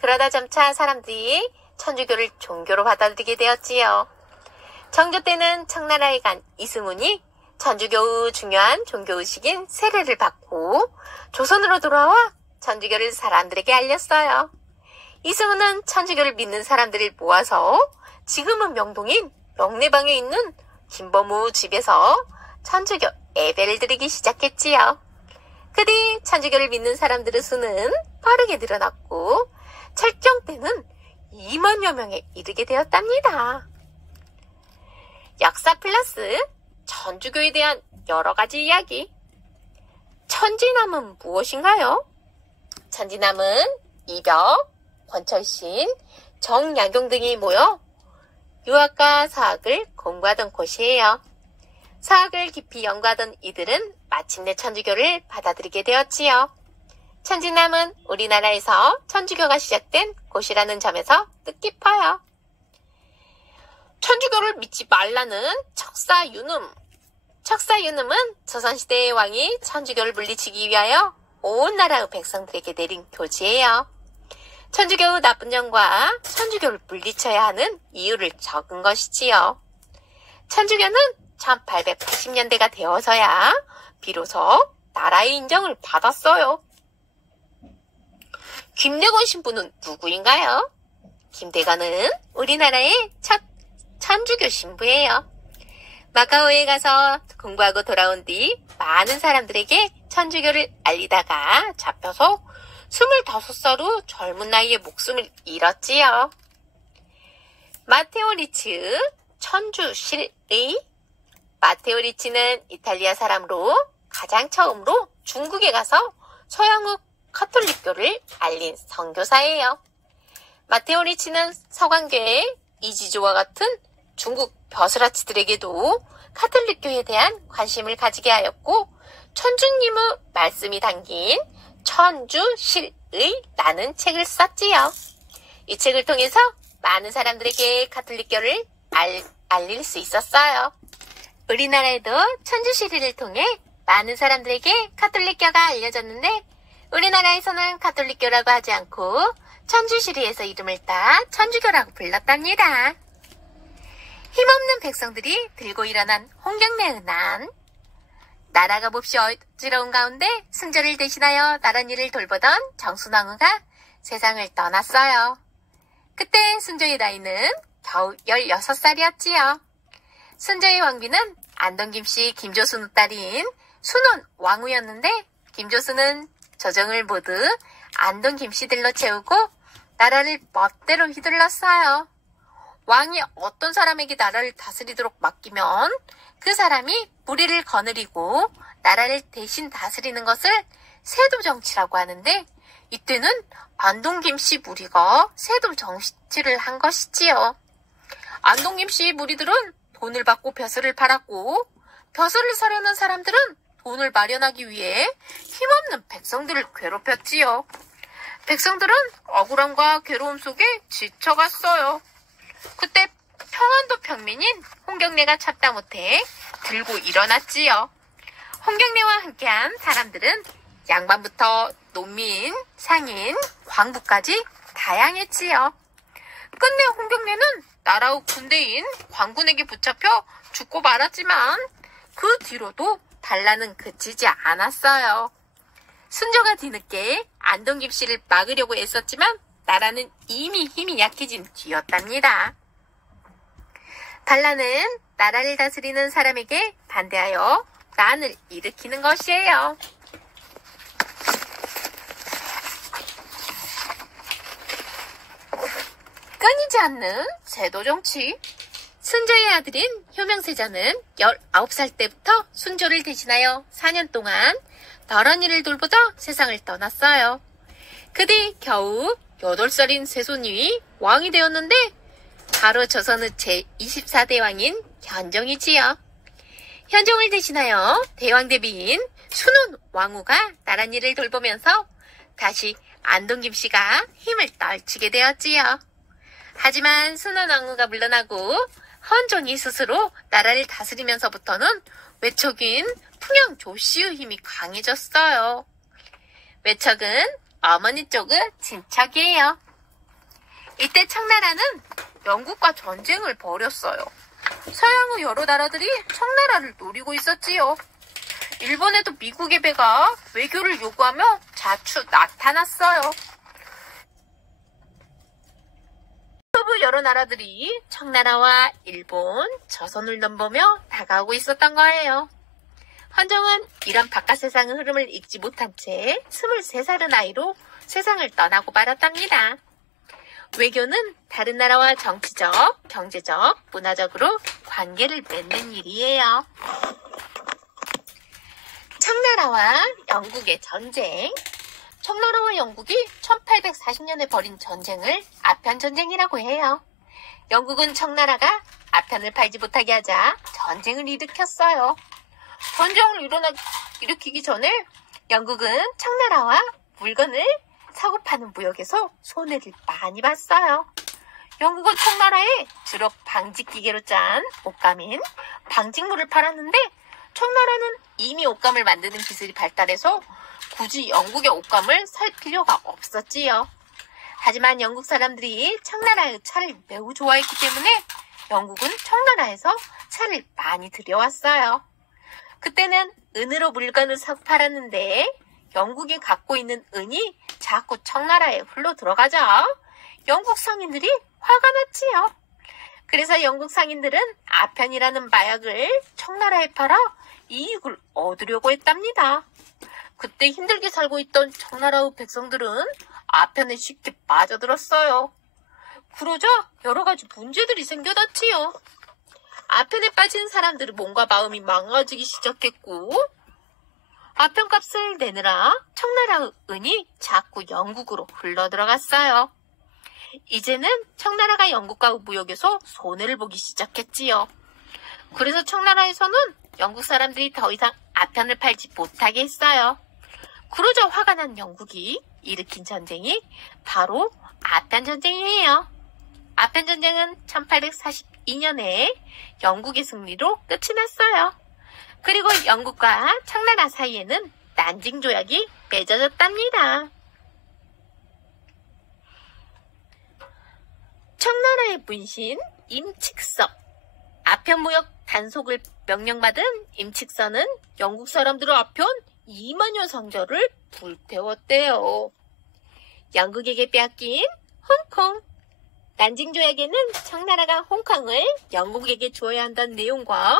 그러다 점차 사람들이 천주교를 종교로 받아들이게 되었지요. 정조 때는 청나라에 간 이승훈이 천주교의 중요한 종교의식인 세례를 받고 조선으로 돌아와 천주교를 사람들에게 알렸어요. 이승훈은 천주교를 믿는 사람들을 모아서 지금은 명동인 명례방에 있는 김범우 집에서 천주교 예배를 드리기 시작했지요. 그 뒤 천주교를 믿는 사람들의 수는 빠르게 늘어났고 철경 때는 2만여 명에 이르게 되었답니다. 역사 플러스 천주교에 대한 여러 가지 이야기. 천지남은 무엇인가요? 천지남은 이벽, 권철신, 정약용 등이 모여 유학과 사학을 공부하던 곳이에요. 사학을 깊이 연구하던 이들은 마침내 천주교를 받아들이게 되었지요. 천지남은 우리나라에서 천주교가 시작된 곳이라는 점에서 뜻깊어요. 천주교를 믿지 말라는 척사윤음. 척사윤음은 조선시대의 왕이 천주교를 물리치기 위하여 온 나라의 백성들에게 내린 교지예요. 천주교의 나쁜 점과 천주교를 물리쳐야 하는 이유를 적은 것이지요. 천주교는 1880년대가 되어서야 비로소 나라의 인정을 받았어요. 김대건 신부는 누구인가요? 김대건은 우리나라의 첫 천주교 신부예요. 마카오에 가서 공부하고 돌아온 뒤 많은 사람들에게 천주교를 알리다가 잡혀서 25살로 젊은 나이에 목숨을 잃었지요. 마테오 리치, 천주실의. 마테오 리치는 이탈리아 사람으로 가장 처음으로 중국에 가서 서양의 카톨릭교를 알린 선교사예요. 마테오 리치는 서강교의 이지조와 같은 중국 벼슬아치들에게도 카톨릭교에 대한 관심을 가지게 하였고 천주님의 말씀이 담긴 천주실의라는 책을 썼지요. 이 책을 통해서 많은 사람들에게 카톨릭교를 알릴 수 있었어요. 우리나라에도 천주실의를 통해 많은 사람들에게 카톨릭교가 알려졌는데 우리나라에서는 카톨릭교라고 하지 않고 천주실의에서 이름을 따 천주교라고 불렀답니다. 힘없는 백성들이 들고 일어난 홍경래의 난. 나라가 몹시 어지러운 가운데 순조를 대신하여 나랏일을 돌보던 정순왕후가 세상을 떠났어요. 그때 순조의 나이는 겨우 16살이었지요. 순조의 왕비는 안동김씨 김조순 딸인 순원 왕후였는데 김조순은 조정을 모두 안동김씨들로 채우고 나라를 멋대로 휘둘렀어요. 왕이 어떤 사람에게 나라를 다스리도록 맡기면 그 사람이 무리를 거느리고 나라를 대신 다스리는 것을 세도정치라고 하는데 이때는 안동김씨 무리가 세도정치를 한 것이지요. 안동김씨 무리들은 돈을 받고 벼슬을 팔았고 벼슬을 사려는 사람들은 돈을 마련하기 위해 힘없는 백성들을 괴롭혔지요. 백성들은 억울함과 괴로움 속에 지쳐갔어요. 그때 평안도 평민인 홍경래가 참다 못해 들고 일어났지요. 홍경래와 함께한 사람들은 양반부터 농민, 상인, 광부까지 다양했지요. 끝내 홍경래는 나라 후 군대인 광군에게 붙잡혀 죽고 말았지만 그 뒤로도 반란은 그치지 않았어요. 순조가 뒤늦게 안동김씨를 막으려고 애썼지만 나라는 이미 힘이 약해진 뒤였답니다. 반란은 나라를 다스리는 사람에게 반대하여 난을 일으키는 것이에요. 끊이지 않는 세도정치. 순조의 아들인 효명세자는 19살 때부터 순조를 대신하여 4년 동안 나랏일을 돌보다 세상을 떠났어요. 그 뒤 겨우 8살인 세손이 왕이 되었는데 바로 조선의 제24대 왕인 현종이지요. 현종을 대신하여 대왕 대비인 순원 왕후가 나랏일을 돌보면서 다시 안동김씨가 힘을 떨치게 되었지요. 하지만 순원 왕후가 물러나고 헌종이 스스로 나라를 다스리면서부터는 외척인 풍영 조씨의 힘이 강해졌어요. 외척은 어머니 쪽의 친척이에요. 이때 청나라는 영국과 전쟁을 벌였어요. 서양의 여러 나라들이 청나라를 노리고 있었지요. 일본에도 미국의 배가 외교를 요구하며 자주 나타났어요. 서부 여러 나라들이 청나라와 일본, 조선을 넘보며 다가오고 있었던 거예요. 헌종은 이런 바깥 세상의 흐름을 읽지 못한 채 23살의 나이로 세상을 떠나고 말았답니다. 외교는 다른 나라와 정치적, 경제적, 문화적으로 관계를 맺는 일이에요. 청나라와 영국의 전쟁. 청나라와 영국이 1840년에 벌인 전쟁을 아편전쟁이라고 해요. 영국은 청나라가 아편을 팔지 못하게 하자 전쟁을 일으켰어요. 전쟁을 일으키기 전에 영국은 청나라와 물건을 사고 파는 무역에서 손해를 많이 봤어요. 영국은 청나라에 주로 방직기계로 짠 옷감인 방직물을 팔았는데 청나라는 이미 옷감을 만드는 기술이 발달해서 굳이 영국의 옷감을 살 필요가 없었지요. 하지만 영국 사람들이 청나라의 차를 매우 좋아했기 때문에 영국은 청나라에서 차를 많이 들여왔어요. 그때는 은으로 물건을 사고 팔았는데 영국이 갖고 있는 은이 자꾸 청나라에 흘러 들어가자 영국 상인들이 화가 났지요. 그래서 영국 상인들은 아편이라는 마약을 청나라에 팔아 이익을 얻으려고 했답니다. 그때 힘들게 살고 있던 청나라의 백성들은 아편에 쉽게 빠져들었어요. 그러자 여러 가지 문제들이 생겨났지요. 아편에 빠진 사람들은 몸과 마음이 망가지기 시작했고 아편값을 내느라 청나라의 은이 자꾸 영국으로 흘러들어갔어요. 이제는 청나라가 영국과의 무역에서 손해를 보기 시작했지요. 그래서 청나라에서는 영국 사람들이 더 이상 아편을 팔지 못하게 했어요. 그러자 화가 난 영국이 일으킨 전쟁이 바로 아편전쟁이에요. 아편전쟁은 1842년에 영국의 승리로 끝이 났어요. 그리고 영국과 청나라 사이에는 난징조약이 맺어졌답니다. 청나라의 문신 임칙석. 아편무역 단속을 명령받은 임칙선은 영국 사람들을 앞편 2만여 상자를 불태웠대요. 영국에게 빼앗긴 홍콩. 난징 조약에는 청나라가 홍콩을 영국에게 주어야 한다는 내용과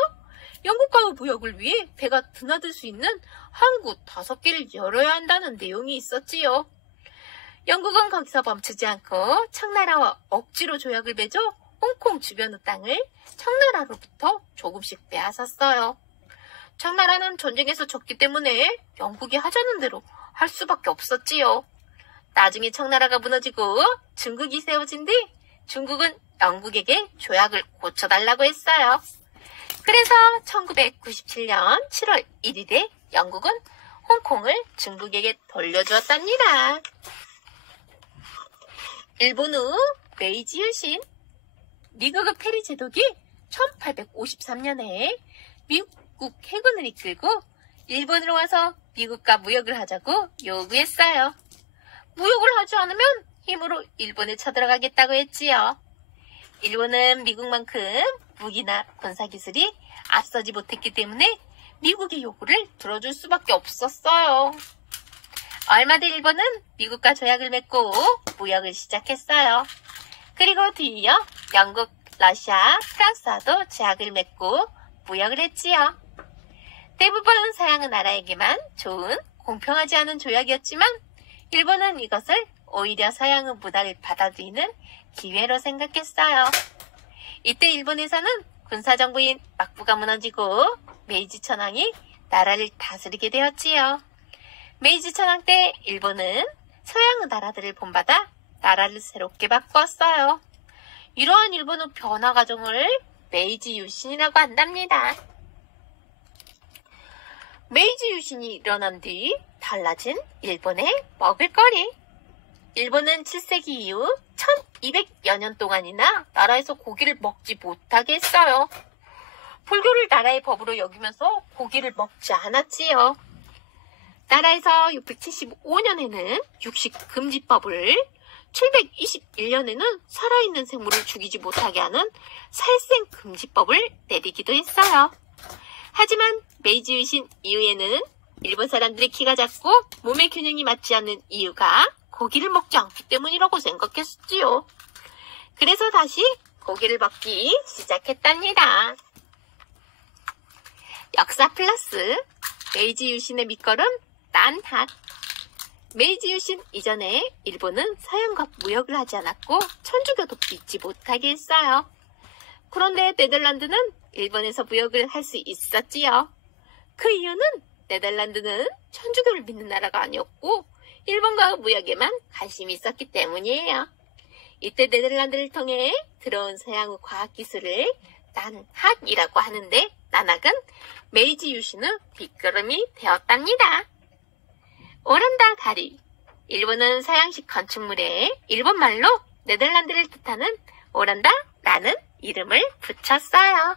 영국과의 무역을 위해 배가 드나들 수 있는 항구 5개를 열어야 한다는 내용이 있었지요. 영국은 거기서 멈추지 않고 청나라와 억지로 조약을 맺어 홍콩 주변의 땅을 청나라로부터 조금씩 빼앗았어요. 청나라는 전쟁에서 졌기 때문에 영국이 하자는 대로 할 수밖에 없었지요. 나중에 청나라가 무너지고 중국이 세워진 뒤 중국은 영국에게 조약을 고쳐달라고 했어요. 그래서 1997년 7월 1일에 영국은 홍콩을 중국에게 돌려주었답니다. 일본 후 메이지 유신. 미국의 페리 제독이 1853년에 미국 해군을 이끌고 일본으로 와서 미국과 무역을 하자고 요구했어요. 무역을 하지 않으면 힘으로 일본에 쳐들어가겠다고 했지요. 일본은 미국만큼 무기나 군사기술이 앞서지 못했기 때문에 미국의 요구를 들어줄 수밖에 없었어요. 얼마 뒤 일본은 미국과 조약을 맺고 무역을 시작했어요. 그리고 뒤이어 영국, 러시아, 프랑스와도 조약을 맺고 무역을 했지요. 대부분 서양의 나라에게만 좋은 공평하지 않은 조약이었지만 일본은 이것을 오히려 서양의 문화를 받아들이는 기회로 생각했어요. 이때 일본에서는 군사정부인 막부가 무너지고 메이지 천황이 나라를 다스리게 되었지요. 메이지 천황 때 일본은 서양의 나라들을 본받아 나라를 새롭게 바꾸었어요. 이러한 일본의 변화 과정을 메이지 유신이라고 한답니다. 메이지 유신이 일어난 뒤 달라진 일본의 먹을거리. 일본은 7세기 이후 1200여 년 동안이나 나라에서 고기를 먹지 못하게 했어요. 불교를 나라의 법으로 여기면서 고기를 먹지 않았지요. 나라에서 675년에는 육식금지법을, 721년에는 살아있는 생물을 죽이지 못하게 하는 살생금지법을 내리기도 했어요. 하지만 메이지 유신 이후에는 일본 사람들의 키가 작고 몸의 균형이 맞지 않는 이유가 고기를 먹지 않기 때문이라고 생각했지요. 그래서 다시 고기를 먹기 시작했답니다. 역사 플러스 메이지 유신의 밑거름 난학. 메이지 유신 이전에 일본은 서양과 무역을 하지 않았고 천주교도 믿지 못하게 했어요. 그런데 네덜란드는 일본에서 무역을 할 수 있었지요. 그 이유는 네덜란드는 천주교를 믿는 나라가 아니었고 일본과의 무역에만 관심이 있었기 때문이에요. 이때 네덜란드를 통해 들어온 서양의 과학기술을 난학이라고 하는데 난학은 메이지 유신의 뒷걸음이 되었답니다. 오란다 다리. 일본은 서양식 건축물에 일본말로 네덜란드를 뜻하는 오란다라는 이름을 붙였어요.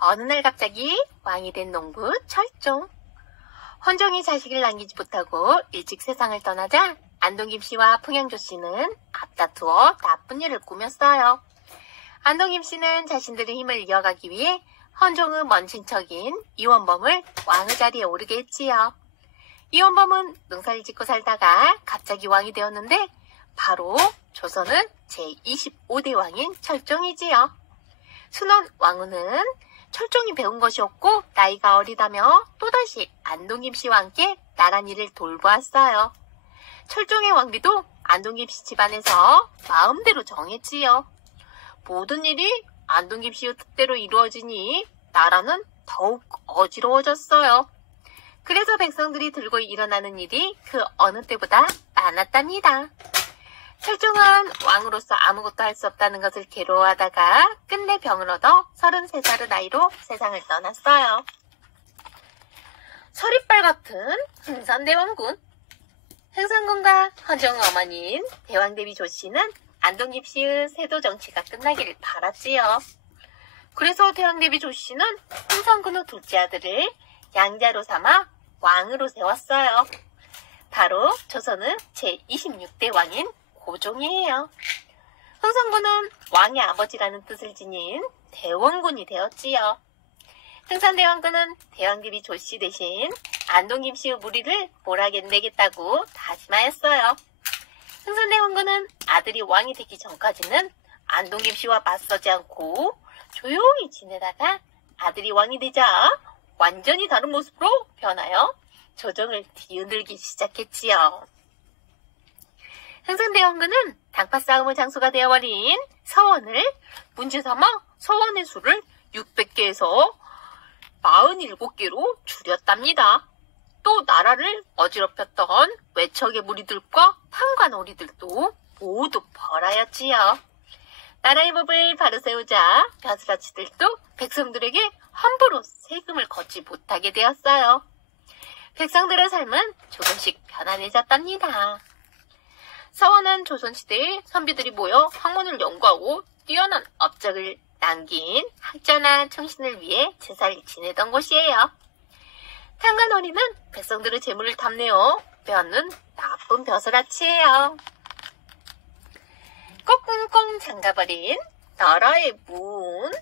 어느 날 갑자기 왕이 된 농부 철종. 헌종이 자식을 남기지 못하고 일찍 세상을 떠나자 안동김 씨와 풍양조 씨는 앞다투어 나쁜 일을 꾸몄어요. 안동김 씨는 자신들의 힘을 이어가기 위해 헌종의 먼 친척인 이원범을 왕의 자리에 오르게 했지요. 이원범은 농사를 짓고 살다가 갑자기 왕이 되었는데 바로 조선의 제25대 왕인 철종이지요. 순원 왕후는 철종이 배운 것이 없고 나이가 어리다며 또다시 안동김 씨와 함께 나랏일을 돌보았어요. 철종의 왕비도 안동김 씨 집안에서 마음대로 정했지요. 모든 일이 안동김 씨의 뜻대로 이루어지니 나라는 더욱 어지러워졌어요. 그래서 백성들이 들고 일어나는 일이 그 어느 때보다 많았답니다. 철종은 왕으로서 아무것도 할 수 없다는 것을 괴로워하다가 끝내 병을 얻어 33살의 나이로 세상을 떠났어요. 서리빨 같은 흥선대원군. 흥선군과 헌종의 어머니인 대왕대비 조씨는 안동김 씨의 세도 정치가 끝나기를 바랐지요. 그래서 대왕대비 조씨는 흥선군의 둘째 아들을 양자로 삼아 왕으로 세웠어요. 바로 조선의 제26대 왕인 고종이에요. 흥선군은 왕의 아버지라는 뜻을 지닌 대원군이 되었지요. 흥선대원군은 대왕김이 조씨 대신 안동김씨의 무리를 몰아내겠다고 다짐하였어요. 흥선대원군은 아들이 왕이 되기 전까지는 안동김씨와 맞서지 않고 조용히 지내다가 아들이 왕이 되자 완전히 다른 모습으로 변하여 조정을 뒤흔들기 시작했지요. 흥선대원군은 당파 싸움의 장소가 되어버린 서원을 문제삼아 서원의 수를 600개에서 47개로 줄였답니다. 또 나라를 어지럽혔던 외척의 무리들과 판관오리들도 모두 벌하였지요. 나라의 법을 바로 세우자 벼슬아치들도 백성들에게 함부로 세금을 걷지 못하게 되었어요. 백성들의 삶은 조금씩 편안해졌답니다. 서원은 조선시대에 선비들이 모여 학문을 연구하고 뛰어난 업적을 남긴 학자나 청신을 위해 제사를 지내던 곳이에요. 판관오리는 백성들의 재물을 탐내어 빼앗는 나쁜 벼슬아치예요. 꽁꽁 잠가버린 나라의 문.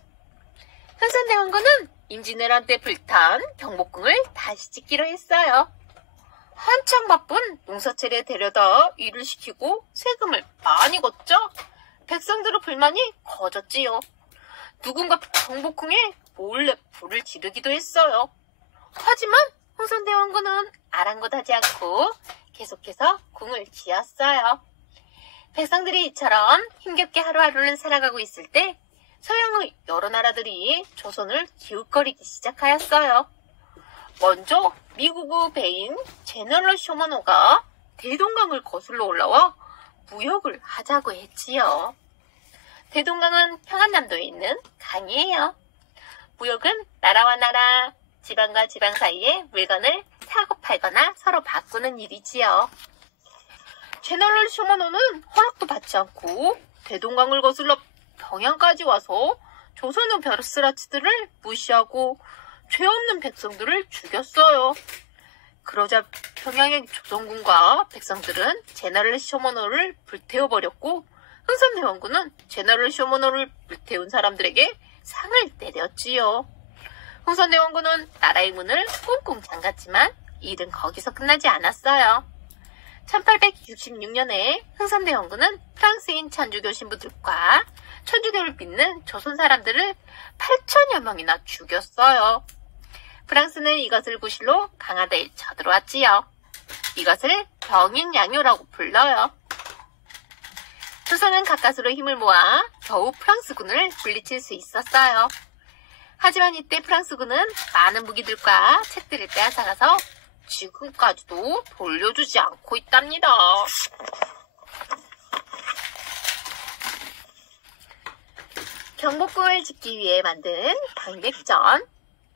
흥선대원군은 임진왜란 때 불탄 경복궁을 다시 짓기로 했어요. 한창 바쁜 용사체를 데려다 일을 시키고 세금을 많이 걷자 백성들의 불만이 커졌지요. 누군가 경복궁에 몰래 불을 지르기도 했어요. 하지만 흥선대원군은 아랑곳하지 않고 계속해서 궁을 지었어요. 백성들이 이처럼 힘겹게 하루하루를 살아가고 있을 때 서양의 여러 나라들이 조선을 기웃거리기 시작하였어요. 먼저 미국의 배인 제너럴 쇼머노가 대동강을 거슬러 올라와 무역을 하자고 했지요. 대동강은 평안남도에 있는 강이에요. 무역은 나라와 나라, 지방과 지방 사이에 물건을 사고 팔거나 서로 바꾸는 일이지요. 제너럴 쇼머노는 허락도 받지 않고 대동강을 거슬러 평양까지 와서 조선의 벼슬아치들을 무시하고 죄 없는 백성들을 죽였어요. 그러자 평양의 조선군과 백성들은 제너럴 쇼머노를 불태워버렸고 흥선대원군은 제너럴 쇼머노를 불태운 사람들에게 상을 내렸지요. 흥선대원군은 나라의 문을 꽁꽁 잠갔지만 일은 거기서 끝나지 않았어요. 1866년에 흥선대원군은 프랑스인 천주교 신부들과 천주교를 믿는 조선 사람들을 8천여 명이나 죽였어요. 프랑스는 이것을 구실로 강화도에 쳐들어왔지요. 이것을 병인양요라고 불러요. 조선은 가까스로 힘을 모아 겨우 프랑스군을 물리칠 수 있었어요. 하지만 이때 프랑스군은 많은 무기들과 책들을 빼앗아가서 지금까지도 돌려주지 않고 있답니다. 경복궁을 짓기 위해 만든 당백전.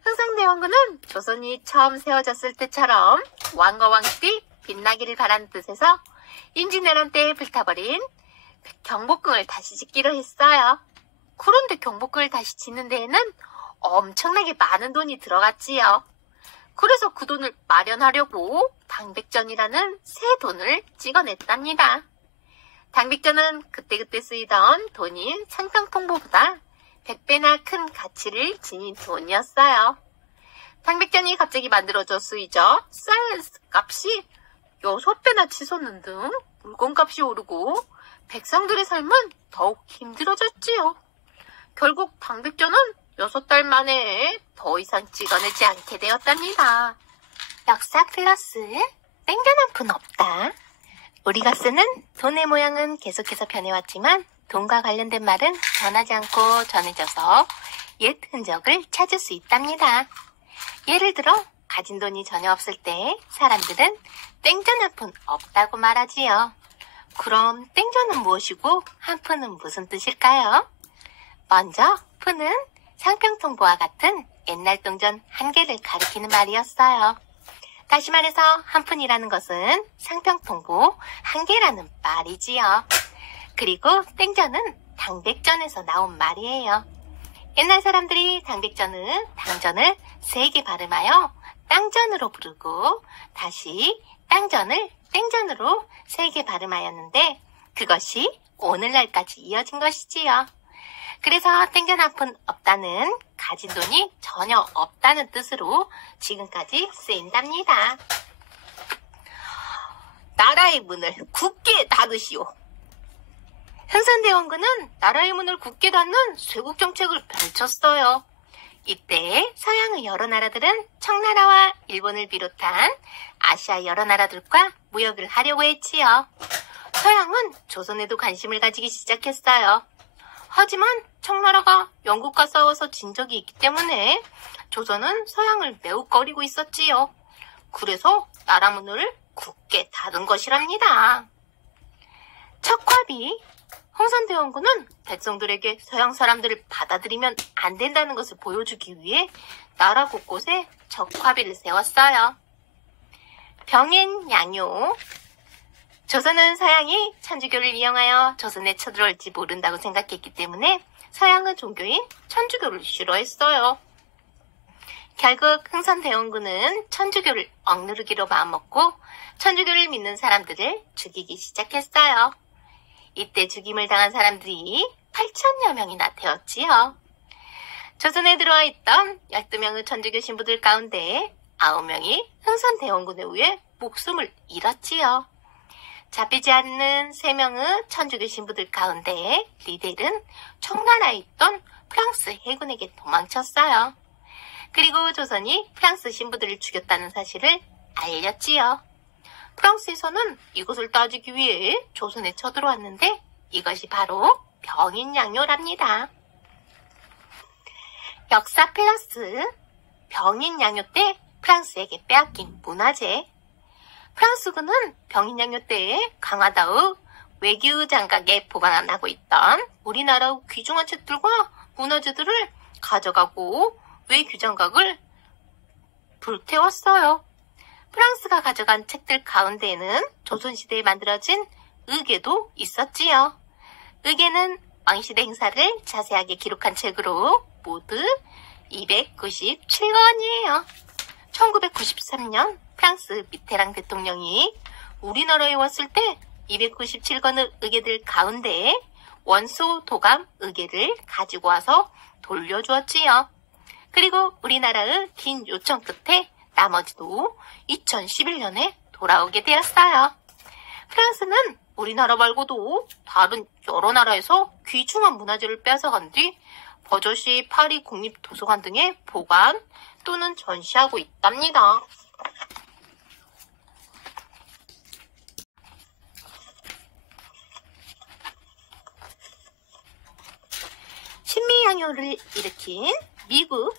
흥선대원군은 조선이 처음 세워졌을 때처럼 왕과 왕실이 빛나기를 바라는 뜻에서 임진왜란 때 불타버린 경복궁을 다시 짓기로 했어요. 그런데 경복궁을 다시 짓는 데에는 엄청나게 많은 돈이 들어갔지요. 그래서 그 돈을 마련하려고 당백전이라는 새 돈을 찍어냈답니다. 당백전은 그때그때 쓰이던 돈인 상평통보보다 100배나 큰 가치를 지닌 돈이었어요. 당백전이 갑자기 만들어져 쓰이자 사이언스 값이 6배나 치솟는 등 물건값이 오르고 백성들의 삶은 더욱 힘들어졌지요. 결국 당백전은 6달 만에 더 이상 찍어내지 않게 되었답니다. 역사 플러스 땡겨남푼 없다. 우리가 쓰는 돈의 모양은 계속해서 변해왔지만 돈과 관련된 말은 변하지 않고 전해져서 옛 흔적을 찾을 수 있답니다. 예를 들어 가진 돈이 전혀 없을 때 사람들은 땡전 한 푼 없다고 말하지요. 그럼 땡전은 무엇이고 한 푼은 무슨 뜻일까요? 먼저 푼은 상평통보와 같은 옛날 동전 한 개를 가리키는 말이었어요. 다시 말해서 한 푼이라는 것은 상평통보 한 개라는 말이지요. 그리고 땡전은 당백전에서 나온 말이에요. 옛날 사람들이 당백전은 당전을 3개 발음하여 땅전으로 부르고 다시 땅전을 땡전으로 3개 발음하였는데 그것이 오늘날까지 이어진 것이지요. 그래서 땡겨난 푼 없다는 가진 돈이 전혀 없다는 뜻으로 지금까지 쓰인답니다. 나라의 문을 굳게 닫으시오. 흥선대원군은 나라의 문을 굳게 닫는 쇄국 정책을 펼쳤어요. 이때 서양의 여러 나라들은 청나라와 일본을 비롯한 아시아 여러 나라들과 무역을 하려고 했지요. 서양은 조선에도 관심을 가지기 시작했어요. 하지만 청나라가 영국과 싸워서 진 적이 있기 때문에 조선은 서양을 매우 꺼리고 있었지요. 그래서 나라 문을 굳게 닫은 것이랍니다. 척화비, 흥선대원군은 백성들에게 서양 사람들을 받아들이면 안 된다는 것을 보여주기 위해 나라 곳곳에 척화비를 세웠어요. 병인양요. 조선은 서양이 천주교를 이용하여 조선에 쳐들어올지 모른다고 생각했기 때문에 서양의 종교인 천주교를 싫어했어요. 결국 흥선대원군은 천주교를 억누르기로 마음먹고 천주교를 믿는 사람들을 죽이기 시작했어요. 이때 죽임을 당한 사람들이 8천여 명이나 되었지요. 조선에 들어와 있던 12명의 천주교 신부들 가운데 9명이 흥선대원군에 의해 목숨을 잃었지요. 잡히지 않는 3명의 천주교 신부들 가운데 리델은 청나라에 있던 프랑스 해군에게 도망쳤어요. 그리고 조선이 프랑스 신부들을 죽였다는 사실을 알렸지요. 프랑스에서는 이것을 따지기 위해 조선에 쳐들어왔는데 이것이 바로 병인양요랍니다. 역사 플러스 병인양요 때 프랑스에게 빼앗긴 문화재. 프랑스군은 병인양요 때에 강화도의 외교 장각에 보관하고 있던 우리나라의 귀중한 책들과 문화재들을 가져가고 외교 장각을 불태웠어요. 프랑스가 가져간 책들 가운데에는 조선시대에 만들어진 의궤도 있었지요. 의궤는 왕실의 행사를 자세하게 기록한 책으로 모두 297권이에요. 1993년 프랑스 미테랑 대통령이 우리나라에 왔을 때 297권의 의궤들 가운데 원소 도감 의궤를 가지고 와서 돌려주었지요. 그리고 우리나라의 긴 요청 끝에 나머지도 2011년에 돌아오게 되었어요. 프랑스는 우리나라 말고도 다른 여러 나라에서 귀중한 문화재를 뺏어간 뒤 버젓이 파리 국립도서관 등에 보관 또는 전시하고 있답니다. 신미양요를 일으킨 미국.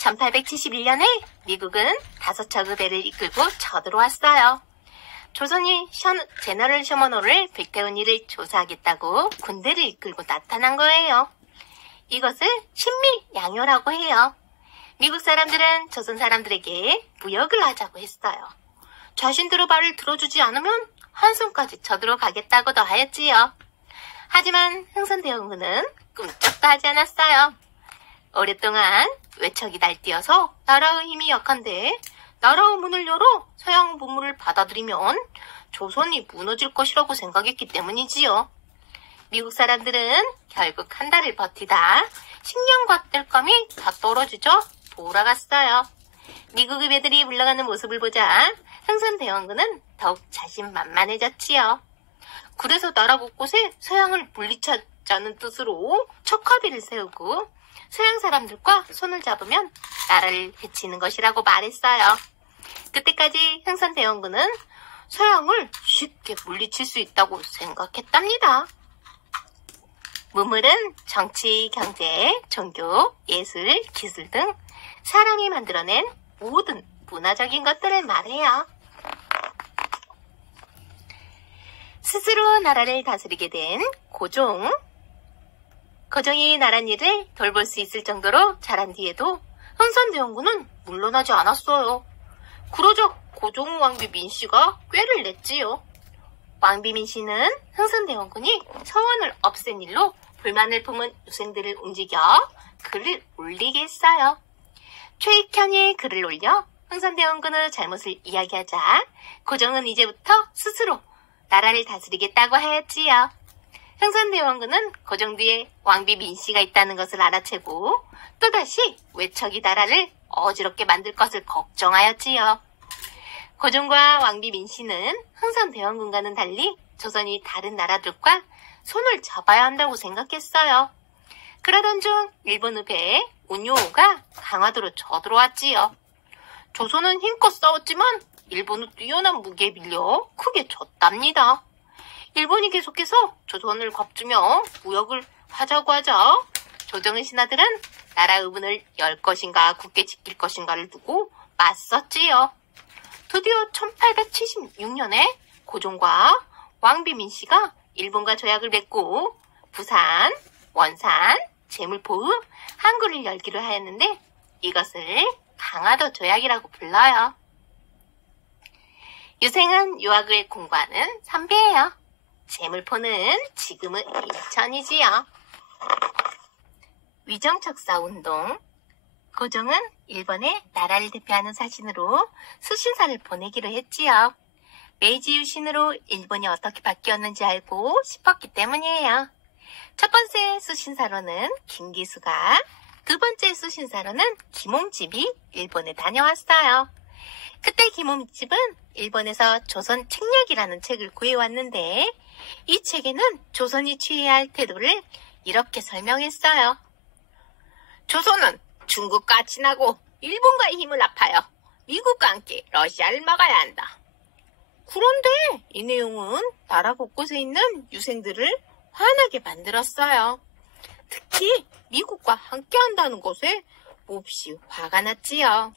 1871년에 미국은 5척의 배를 이끌고 쳐들어왔어요. 조선이 제너럴 셔먼호를 불태운 일을 조사하겠다고 군대를 이끌고 나타난 거예요. 이것을 신미양요라고 해요. 미국 사람들은 조선 사람들에게 무역을 하자고 했어요. 자신들의 말을 들어주지 않으면 한숨까지 쳐들어가겠다고도 하였지요. 하지만 흥선대원군은 꿈쩍도 하지 않았어요. 오랫동안 외척이 날뛰어서 나라의 힘이 약한데 나라의 문을 열어 서양 문물을 받아들이면 조선이 무너질 것이라고 생각했기 때문이지요. 미국 사람들은 결국 한 달을 버티다 식량과 땔감이 다 떨어지자 돌아갔어요. 미국의 배들이 물러가는 모습을 보자 흥선대원군은 더욱 자신만만해졌지요. 그래서 나라 곳곳에 서양을 물리치자는 뜻으로 척화비를 세우고 서양 사람들과 손을 잡으면 나라를 해치는 것이라고 말했어요. 그때까지 흥선대원군은 서양을 쉽게 물리칠 수 있다고 생각했답니다. 문물은 정치, 경제, 종교, 예술, 기술 등 사람이 만들어낸 모든 문화적인 것들을 말해요. 스스로 나라를 다스리게 된 고종. 고종이 나란 일을 돌볼 수 있을 정도로 자란 뒤에도 흥선대원군은 물러나지 않았어요. 그러자 고종 왕비 민씨가 꾀를 냈지요. 왕비 민씨는 흥선대원군이 서원을 없앤 일로 불만을 품은 유생들을 움직여 글을 올리게 했어요. 최익현이 글을 올려 흥선대원군의 잘못을 이야기하자 고종은 이제부터 스스로 나라를 다스리겠다고 하였지요. 흥선대원군은 고종 뒤에 왕비 민씨가 있다는 것을 알아채고 또다시 외척이 나라를 어지럽게 만들 것을 걱정하였지요. 고종과 왕비 민씨는 흥선대원군과는 달리 조선이 다른 나라들과 손을 잡아야 한다고 생각했어요. 그러던 중 일본 의회 운요호가 강화도로 쳐들어왔지요. 조선은 힘껏 싸웠지만 일본은 뛰어난 무기에 밀려 크게 졌답니다. 일본이 계속해서 조선을 겁주며 무역을 하자고 하자 조정의 신하들은 나라 의분을 열 것인가 굳게 지킬 것인가를 두고 맞섰지요. 드디어 1876년에 고종과 왕비 민씨가 일본과 조약을 맺고 부산, 원산, 제물포읍, 항구를 열기로 하였는데 이것을 강화도 조약이라고 불러요. 유생은 유학을 공부하는 선비예요. 제물포는 지금은 인천이지요. 위정척사 운동. 고종은 일본에 나라를 대표하는 사신으로 수신사를 보내기로 했지요. 메이지 유신으로 일본이 어떻게 바뀌었는지 알고 싶었기 때문이에요. 첫 번째 수신사로는 김기수가, 두 번째 수신사로는 김홍집이 일본에 다녀왔어요. 그때 김홍집은 일본에서 조선 책략이라는 책을 구해왔는데 이 책에는 조선이 취해야 할 태도를 이렇게 설명했어요. 조선은 중국과 친하고 일본과의 힘을 합하여 미국과 함께 러시아를 막아야 한다. 그런데 이 내용은 나라 곳곳에 있는 유생들을 화나게 만들었어요. 특히 미국과 함께한다는 것에 몹시 화가 났지요.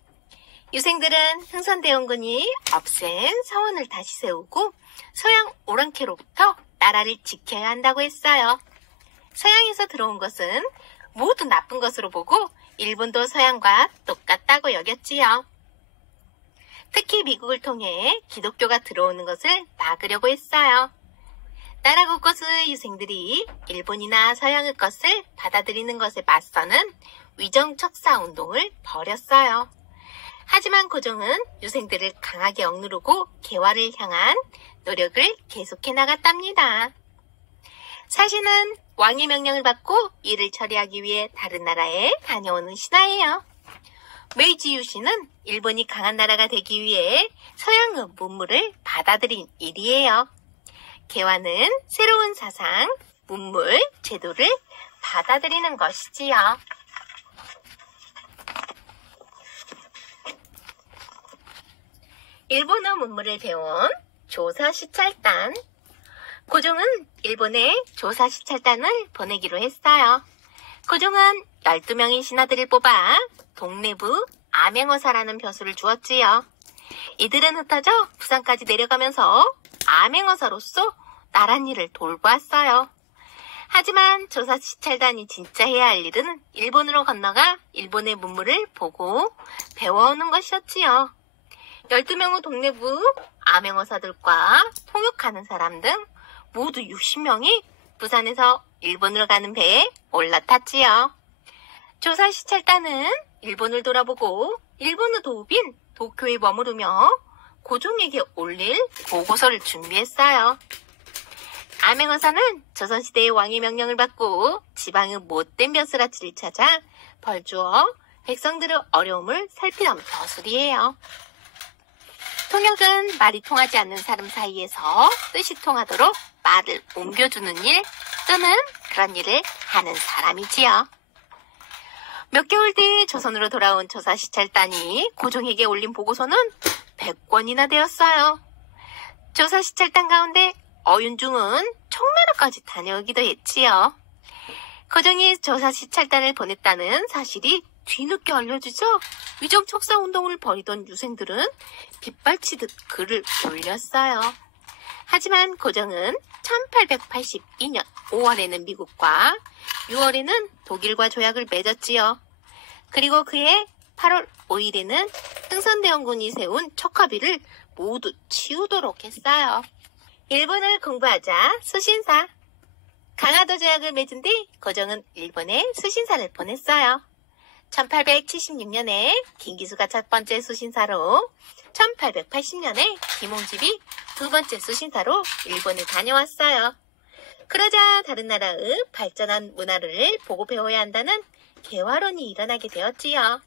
유생들은 흥선대원군이 없앤 서원을 다시 세우고 서양 오랑캐로부터 나라를 지켜야 한다고 했어요. 서양에서 들어온 것은 모두 나쁜 것으로 보고 일본도 서양과 똑같다고 여겼지요. 특히 미국을 통해 기독교가 들어오는 것을 막으려고 했어요. 나라 곳곳의 유생들이 일본이나 서양의 것을 받아들이는 것에 맞서는 위정척사 운동을 벌였어요. 하지만 고종은 유생들을 강하게 억누르고 개화를 향한 노력을 계속해 나갔답니다. 사신은 왕의 명령을 받고 일을 처리하기 위해 다른 나라에 다녀오는 신하예요. 메이지 유신은 일본이 강한 나라가 되기 위해 서양의 문물을 받아들인 일이에요. 개화는 새로운 사상, 문물, 제도를 받아들이는 것이지요. 일본어 문물을 배운 조사시찰단. 고종은 일본에 조사시찰단을 보내기로 했어요. 고종은 12명의 신하들을 뽑아 동래부 암행어사라는 벼슬을 주었지요. 이들은 흩어져 부산까지 내려가면서 암행어사로서 나랏일을 돌보았어요. 하지만 조사시찰단이 진짜 해야 할 일은 일본으로 건너가 일본의 문물을 보고 배워오는 것이었지요. 12명의 동래부 암행어사들과 통역하는 사람 등 모두 60명이 부산에서 일본으로 가는 배에 올라탔지요. 조사시찰단은 일본을 돌아보고 일본의 도읍인 도쿄에 머무르며 고종에게 올릴 보고서를 준비했어요. 암행어사는 조선시대의 왕의 명령을 받고 지방의 못된 벼슬아치를 찾아 벌주어 백성들의 어려움을 살피던 벼슬이에요. 통역은 말이 통하지 않는 사람 사이에서 뜻이 통하도록 말을 옮겨주는 일 또는 그런 일을 하는 사람이지요. 몇 개월 뒤 조선으로 돌아온 조사시찰단이 고종에게 올린 보고서는 100권이나 되었어요. 조사시찰단 가운데 어윤중은 청나라까지 다녀오기도 했지요. 고종이 조사시찰단을 보냈다는 사실이 뒤늦게 알려지자 위정척사 운동을 벌이던 유생들은 빗발치듯 글을 올렸어요. 하지만 고종은 1882년 5월에는 미국과 6월에는 독일과 조약을 맺었지요. 그리고 그해 8월 5일에는 흥선대원군이 세운 척화비를 모두 치우도록 했어요. 일본을 공부하자 수신사. 강화도 조약을 맺은 뒤 고종은 일본에 수신사를 보냈어요. 1876년에 김기수가 첫 번째 수신사로 1880년에 김홍집이 두 번째 수신사로 일본을 다녀왔어요. 그러자 다른 나라의 발전한 문화를 보고 배워야 한다는 개화론이 일어나게 되었지요.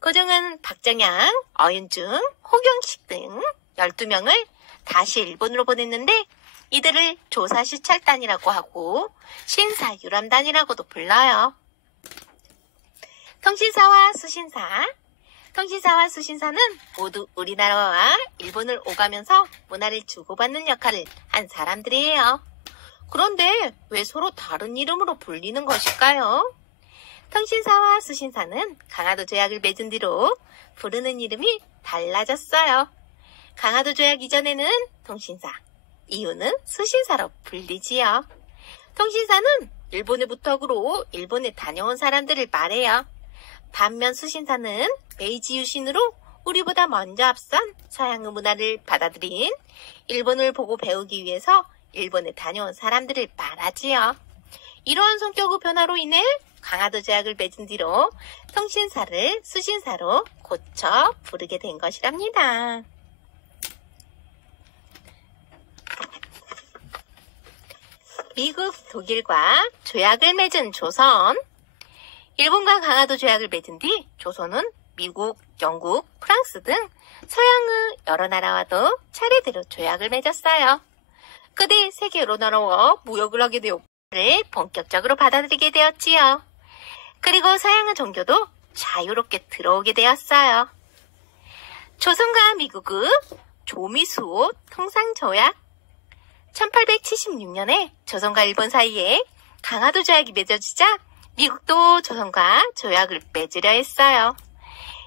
고종은 박정양, 어윤중, 호경식 등 12명을 다시 일본으로 보냈는데 이들을 조사시찰단이라고 하고 신사유람단이라고도 불러요. 통신사와 수신사. 통신사와 수신사는 모두 우리나라와 일본을 오가면서 문화를 주고받는 역할을 한 사람들이에요. 그런데 왜 서로 다른 이름으로 불리는 것일까요? 통신사와 수신사는 강화도 조약을 맺은 뒤로 부르는 이름이 달라졌어요. 강화도 조약 이전에는 통신사, 이후는 수신사로 불리지요. 통신사는 일본의 부탁으로 일본에 다녀온 사람들을 말해요. 반면 수신사는 메이지 유신으로 우리보다 먼저 앞선 서양의 문화를 받아들인 일본을 보고 배우기 위해서 일본에 다녀온 사람들을 말하지요. 이러한 성격의 변화로 인해 강화도 조약을 맺은 뒤로 통신사를 수신사로 고쳐 부르게 된 것이랍니다. 미국, 독일과 조약을 맺은 조선. 일본과 강화도 조약을 맺은 뒤 조선은 미국, 영국, 프랑스 등 서양의 여러 나라와도 차례대로 조약을 맺었어요. 그뒤 세계 여러 나라와 무역을 하게 되었고 본격적으로 받아들이게 되었지요. 그리고 서양의 종교도 자유롭게 들어오게 되었어요. 조선과 미국의 조미수호 통상조약. 1876년에 조선과 일본 사이에 강화도 조약이 맺어지자 미국도 조선과 조약을 맺으려 했어요.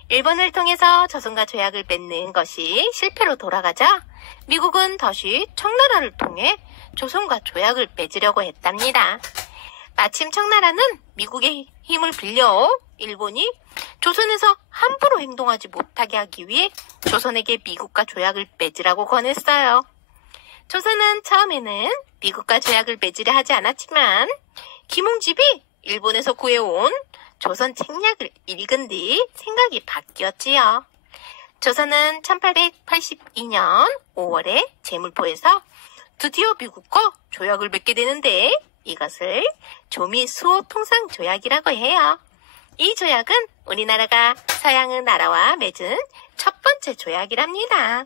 일본을 통해서 조선과 조약을 맺는 것이 실패로 돌아가자 미국은 다시 청나라를 통해 조선과 조약을 맺으려고 했답니다. 마침 청나라는 미국의 힘을 빌려 일본이 조선에서 함부로 행동하지 못하게 하기 위해 조선에게 미국과 조약을 맺으라고 권했어요. 조선은 처음에는 미국과 조약을 맺으려 하지 않았지만 김웅집이 일본에서 구해온 조선 책략을 읽은 뒤 생각이 바뀌었지요. 조선은 1882년 5월에 제물포에서 드디어 미국과 조약을 맺게 되는데 이것을 조미수호 통상조약이라고 해요. 이 조약은 우리나라가 서양의 나라와 맺은 첫 번째 조약이랍니다.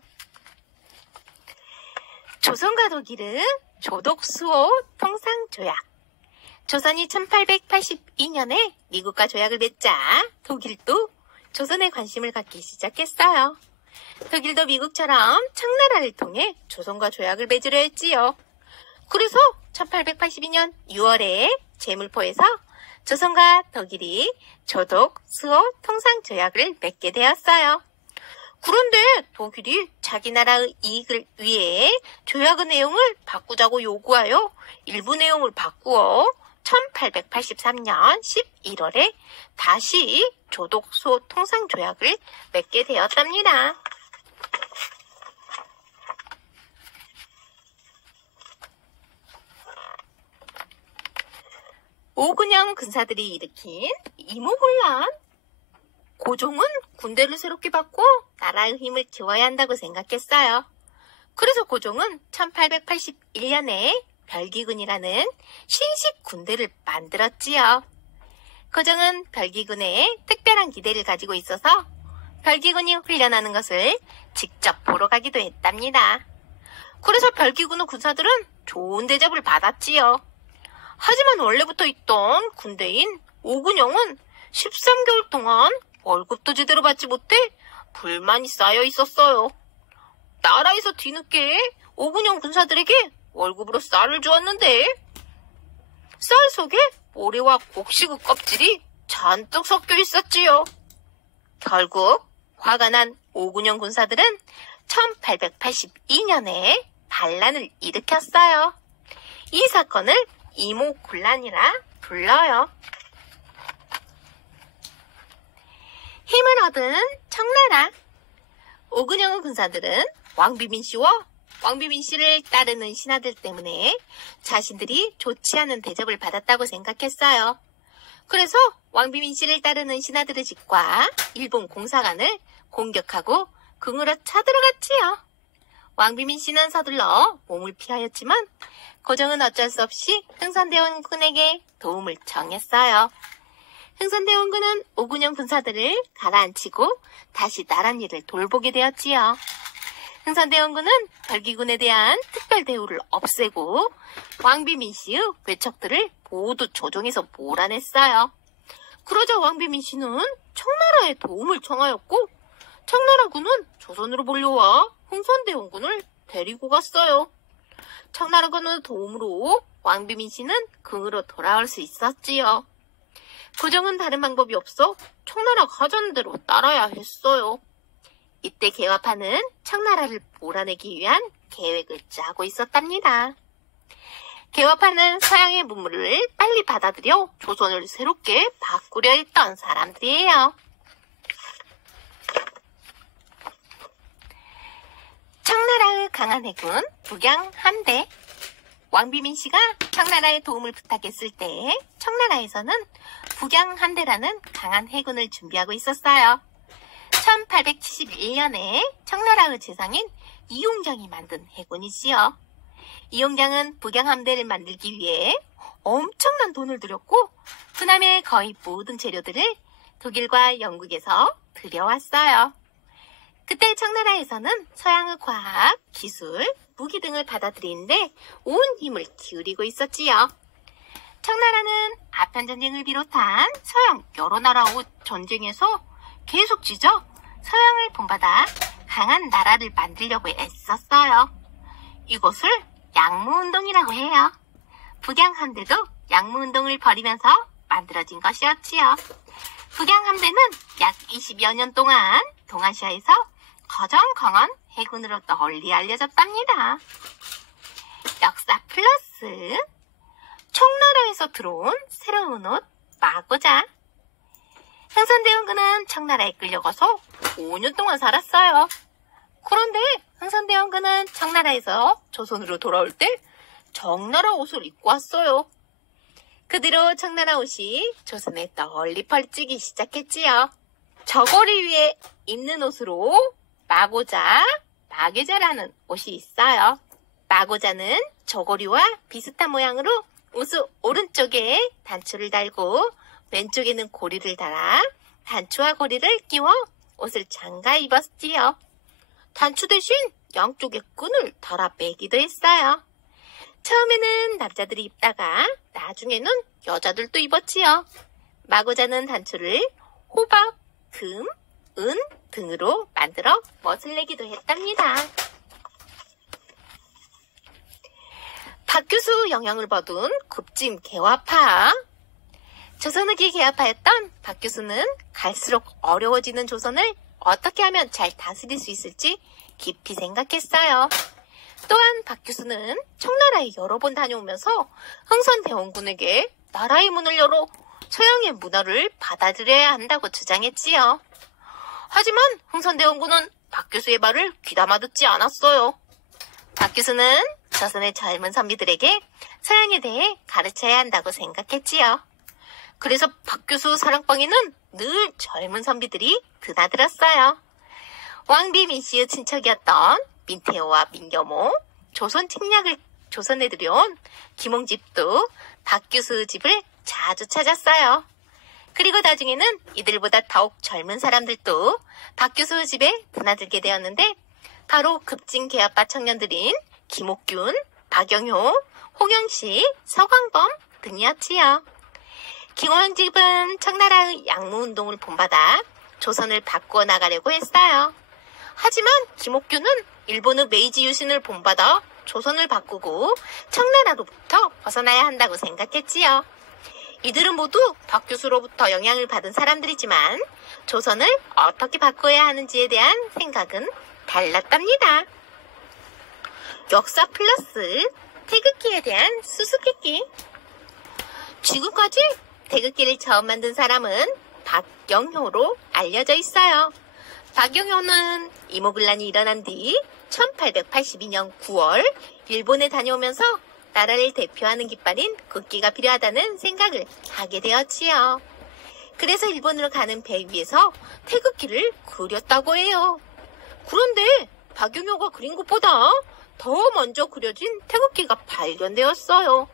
조선과 독일은 조독수호 통상조약. 조선이 1882년에 미국과 조약을 맺자 독일도 조선에 관심을 갖기 시작했어요. 독일도 미국처럼 청나라를 통해 조선과 조약을 맺으려 했지요. 그래서 1882년 6월에 제물포에서 조선과 독일이 조독수호 통상조약을 맺게 되었어요. 그런데 독일이 자기 나라의 이익을 위해 조약의 내용을 바꾸자고 요구하여 일부 내용을 바꾸어 1883년 11월에 다시 조독수호 통상조약을 맺게 되었답니다. 오근영 군사들이 일으킨 이모군란. 고종은 군대를 새롭게 바꿔 나라의 힘을 키워야 한다고 생각했어요. 그래서 고종은 1881년에 별기군이라는 신식 군대를 만들었지요. 고종은 별기군에 특별한 기대를 가지고 있어서 별기군이 훈련하는 것을 직접 보러 가기도 했답니다. 그래서 별기군의 군사들은 좋은 대접을 받았지요. 하지만 원래부터 있던 군대인 오근영은 13개월 동안 월급도 제대로 받지 못해 불만이 쌓여 있었어요. 나라에서 뒤늦게 오근영 군사들에게 월급으로 쌀을 주었는데 쌀 속에 모래와 곡식의 껍질이 잔뜩 섞여 있었지요. 결국 화가 난 오근영 군사들은 1882년에 반란을 일으켰어요. 이 사건을 이모군란이라 불러요. 힘을 얻은 청나라. 오근영의 군사들은 왕비민 씨와 왕비민 씨를 따르는 신하들 때문에 자신들이 좋지 않은 대접을 받았다고 생각했어요. 그래서 왕비민 씨를 따르는 신하들의 집과 일본 공사관을 공격하고 궁으로 쳐들어갔지요. 왕비민 씨는 서둘러 몸을 피하였지만 고종은 어쩔 수 없이 흥선대원군에게 도움을 청했어요. 흥선대원군은 오군영 군사들을 가라앉히고 다시 나랏일을 돌보게 되었지요. 흥선대원군은 별기군에 대한 특별 대우를 없애고 왕비민 씨의 외척들을 모두 조종해서 몰아냈어요. 그러자 왕비민 씨는 청나라에 도움을 청하였고 청나라군은 조선으로 몰려와 흥선대원군을 데리고 갔어요. 청나라군의 도움으로 왕비민 씨는 궁으로 돌아올 수 있었지요. 고종은 다른 방법이 없어 청나라가 하자는 대로 따라야 했어요. 이때 개화파는 청나라를 몰아내기 위한 계획을 짜고 있었답니다. 개화파는 서양의 문물을 빨리 받아들여 조선을 새롭게 바꾸려 했던 사람들이에요. 청나라의 강한 해군 북양함대. 왕비민 씨가 청나라에 도움을 부탁했을 때 청나라에서는 북양함대라는 강한 해군을 준비하고 있었어요. 1871년에 청나라의 재상인 이용장이 만든 해군이지요. 이용장은 북양함대를 만들기 위해 엄청난 돈을 들였고 그남의 거의 모든 재료들을 독일과 영국에서 들여왔어요. 그때 청나라에서는 서양의 과학, 기술, 무기 등을 받아들이는데 온 힘을 기울이고 있었지요. 청나라는 아편전쟁을 비롯한 서양 여러 나라의 전쟁에서 계속 지져 서양을 본받아 강한 나라를 만들려고 애썼어요. 이것을 양무운동이라고 해요. 북양함대도 양무운동을 벌이면서 만들어진 것이었지요. 북양함대는 약 20여 년 동안 동아시아에서 가장 강한 해군으로 널리 알려졌답니다. 역사 플러스 청나라에서 들어온 새로운 옷 마고자. 흥선대원군은 청나라에 끌려가서 5년 동안 살았어요. 그런데 흥선대원군은 청나라에서 조선으로 돌아올 때 청나라 옷을 입고 왔어요. 그 뒤로 청나라 옷이 조선에 널리 펼치기 시작했지요. 저고리 위에 입는 옷으로 마고자, 마괴자라는 옷이 있어요. 마고자는 저고리와 비슷한 모양으로 옷의 오른쪽에 단추를 달고 왼쪽에는 고리를 달아 단추와 고리를 끼워 옷을 잠가 입었지요. 단추 대신 양쪽에 끈을 달아 매기도 했어요. 처음에는 남자들이 입다가 나중에는 여자들도 입었지요. 마고자는 단추를 호박, 금, 은 등으로 만들어 멋을 내기도 했답니다. 박규수 영향을 받은 급진 개화파. 조선후기 개화파였던 박규수는 갈수록 어려워지는 조선을 어떻게 하면 잘 다스릴 수 있을지 깊이 생각했어요. 또한 박규수는 청나라에 여러 번 다녀오면서 흥선대원군에게 나라의 문을 열어 서양의 문화를 받아들여야 한다고 주장했지요. 하지만 흥선대원군은 박규수의 말을 귀담아 듣지 않았어요. 박규수는 조선의 젊은 선비들에게 서양에 대해 가르쳐야 한다고 생각했지요. 그래서 박규수 사랑방에는 늘 젊은 선비들이 드나들었어요. 왕비민 씨의 친척이었던 민태호와 민겸호, 조선 책략을 조선에 들여온 김홍집도 박규수 집을 자주 찾았어요. 그리고 나중에는 이들보다 더욱 젊은 사람들도 박규수 집에 드나들게 되었는데 바로 급진 개화파 청년들인 김옥균, 박영효, 홍영식, 서광범 등이었지요. 김홍집은 청나라의 양무운동을 본받아 조선을 바꾸어 나가려고 했어요. 하지만 김옥균은 일본의 메이지 유신을 본받아 조선을 바꾸고 청나라로부터 벗어나야 한다고 생각했지요. 이들은 모두 박규수로부터 영향을 받은 사람들이지만 조선을 어떻게 바꿔야 하는지에 대한 생각은 달랐답니다. 역사 플러스 태극기에 대한 수수께끼. 지금까지 태극기를 처음 만든 사람은 박영효로 알려져 있어요. 박영효는 이모군란이 일어난 뒤 1882년 9월 일본에 다녀오면서 나라를 대표하는 깃발인 국기가 필요하다는 생각을 하게 되었지요. 그래서 일본으로 가는 배 위에서 태극기를 그렸다고 해요. 그런데 박용효가 그린 것보다 더 먼저 그려진 태극기가 발견되었어요.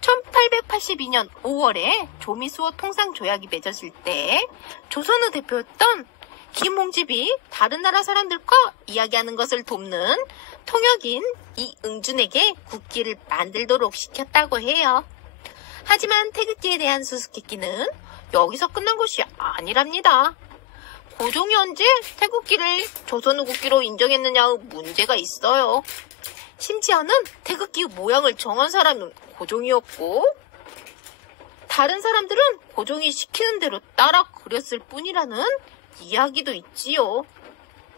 1882년 5월에 조미수호 통상조약이 맺어질 때 조선의 대표였던 김홍집이 다른 나라 사람들과 이야기하는 것을 돕는 통역인 이응준에게 국기를 만들도록 시켰다고 해요. 하지만 태극기에 대한 수수께끼는 여기서 끝난 것이 아니랍니다. 고종이 언제 태극기를 조선의 국기로 인정했느냐의 문제가 있어요. 심지어는 태극기 모양을 정한 사람은 고종이었고 다른 사람들은 고종이 시키는 대로 따라 그렸을 뿐이라는 이야기도 있지요.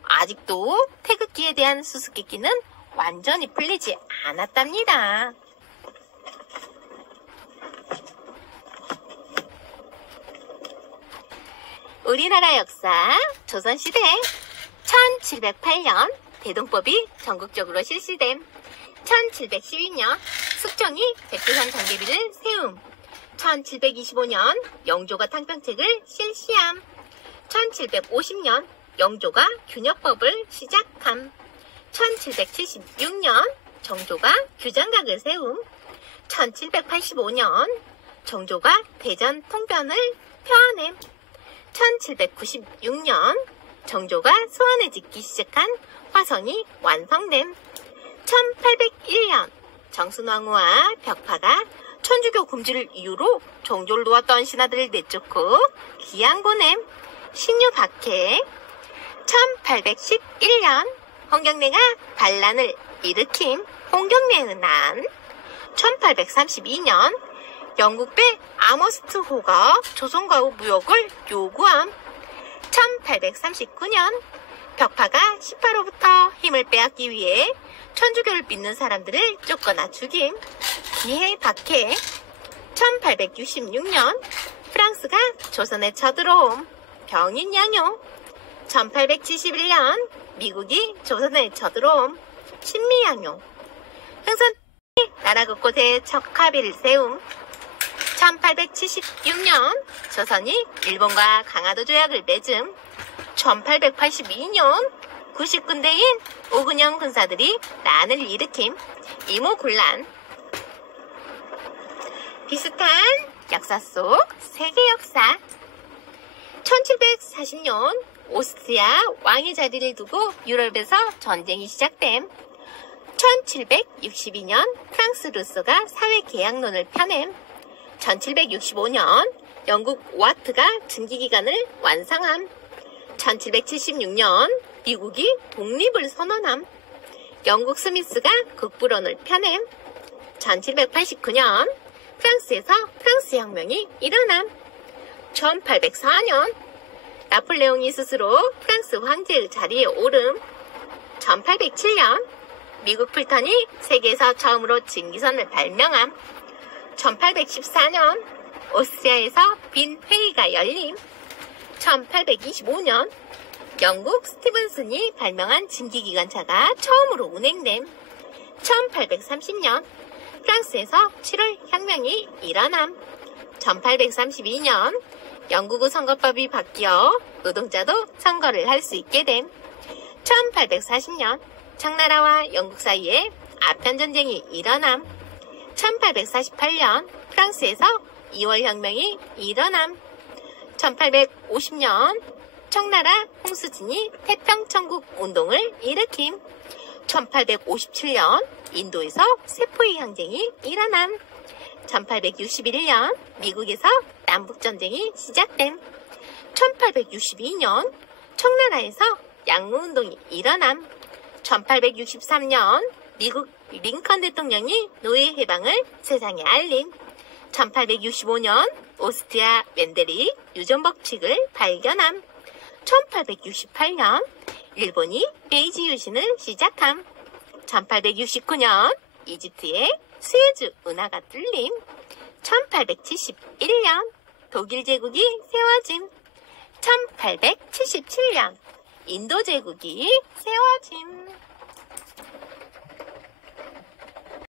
아직도 태극기에 대한 수수께끼는 완전히 풀리지 않았답니다. 우리나라 역사 조선시대 1708년 대동법이 전국적으로 실시됨. 1712년 숙정이 백두산 장계비를 세움. 1725년 영조가 탕평책을 실시함. 1750년 영조가 균역법을 시작함. 1776년 정조가 규장각을 세움. 1785년 정조가 대전 통변을 펴아냄. 1796년 정조가 수원에 짓기 시작한 화성이 완성됨. 1801년 정순왕후와 벽파가 천주교 금지를 이유로 정조를 놓았던 신하들을 내쫓고 귀양 보냄. 신유 박해. 1811년 홍경래가 반란을 일으킴. 홍경래의 난. 1832년 영국배 아머스트호가 조선과의 무역을 요구함. 1839년 벽파가 18호부터 힘을 빼앗기 위해 천주교를 믿는 사람들을 쫓거나 죽임. 기해 박해. 1866년 프랑스가 조선에 쳐들어옴. 병인 양요. 1871년 미국이 조선에 쳐들어옴. 신미양요. 흥선 나라 곳곳에 척합의를 세움. 1876년 조선이 일본과 강화도 조약을 맺음. 1882년 90군데인 오근영 군사들이 난을 일으킴. 이모군란. 비슷한 역사 속 세계 역사. 1740년 오스트리아 왕의 자리를 두고 유럽에서 전쟁이 시작됨. 1762년 프랑스 루소가 사회계약론을 펴냄. 1765년 영국 와트가 증기기관을 완성함. 1776년 미국이 독립을 선언함. 영국 스미스가 국부론을 펴냄. 1789년 프랑스에서 프랑스 혁명이 일어남. 1804년 나폴레옹이 스스로 프랑스 황제의 자리에 오름. 1807년 미국 풀턴이 세계에서 처음으로 증기선을 발명함. 1814년 오스트리아에서 빈 회의가 열림. 1825년 영국 스티븐슨이 발명한 증기기관차가 처음으로 운행됨. 1830년 프랑스에서 7월 혁명이 일어남. 1832년 영국의 선거법이 바뀌어 노동자도 선거를 할 수 있게 됨. 1840년 청나라와 영국 사이에 아편전쟁이 일어남. 1848년 프랑스에서 2월 혁명이 일어남. 1850년 청나라 홍수진이 태평천국 운동을 일으킴. 1857년 인도에서 세포의 항쟁이 일어남. 1861년 미국에서 남북전쟁이 시작됨. 1862년 청나라에서 양무운동이 일어남. 1863년 미국 링컨 대통령이 노예 해방을 세상에 알림. 1865년 오스트리아 멘델이 유전법칙을 발견함. 1868년 일본이 베이지 유신을 시작함. 1869년 이집트의 수에즈 운하가 뚫림. 1871년 독일 제국이 세워짐. 1877년 인도 제국이 세워짐.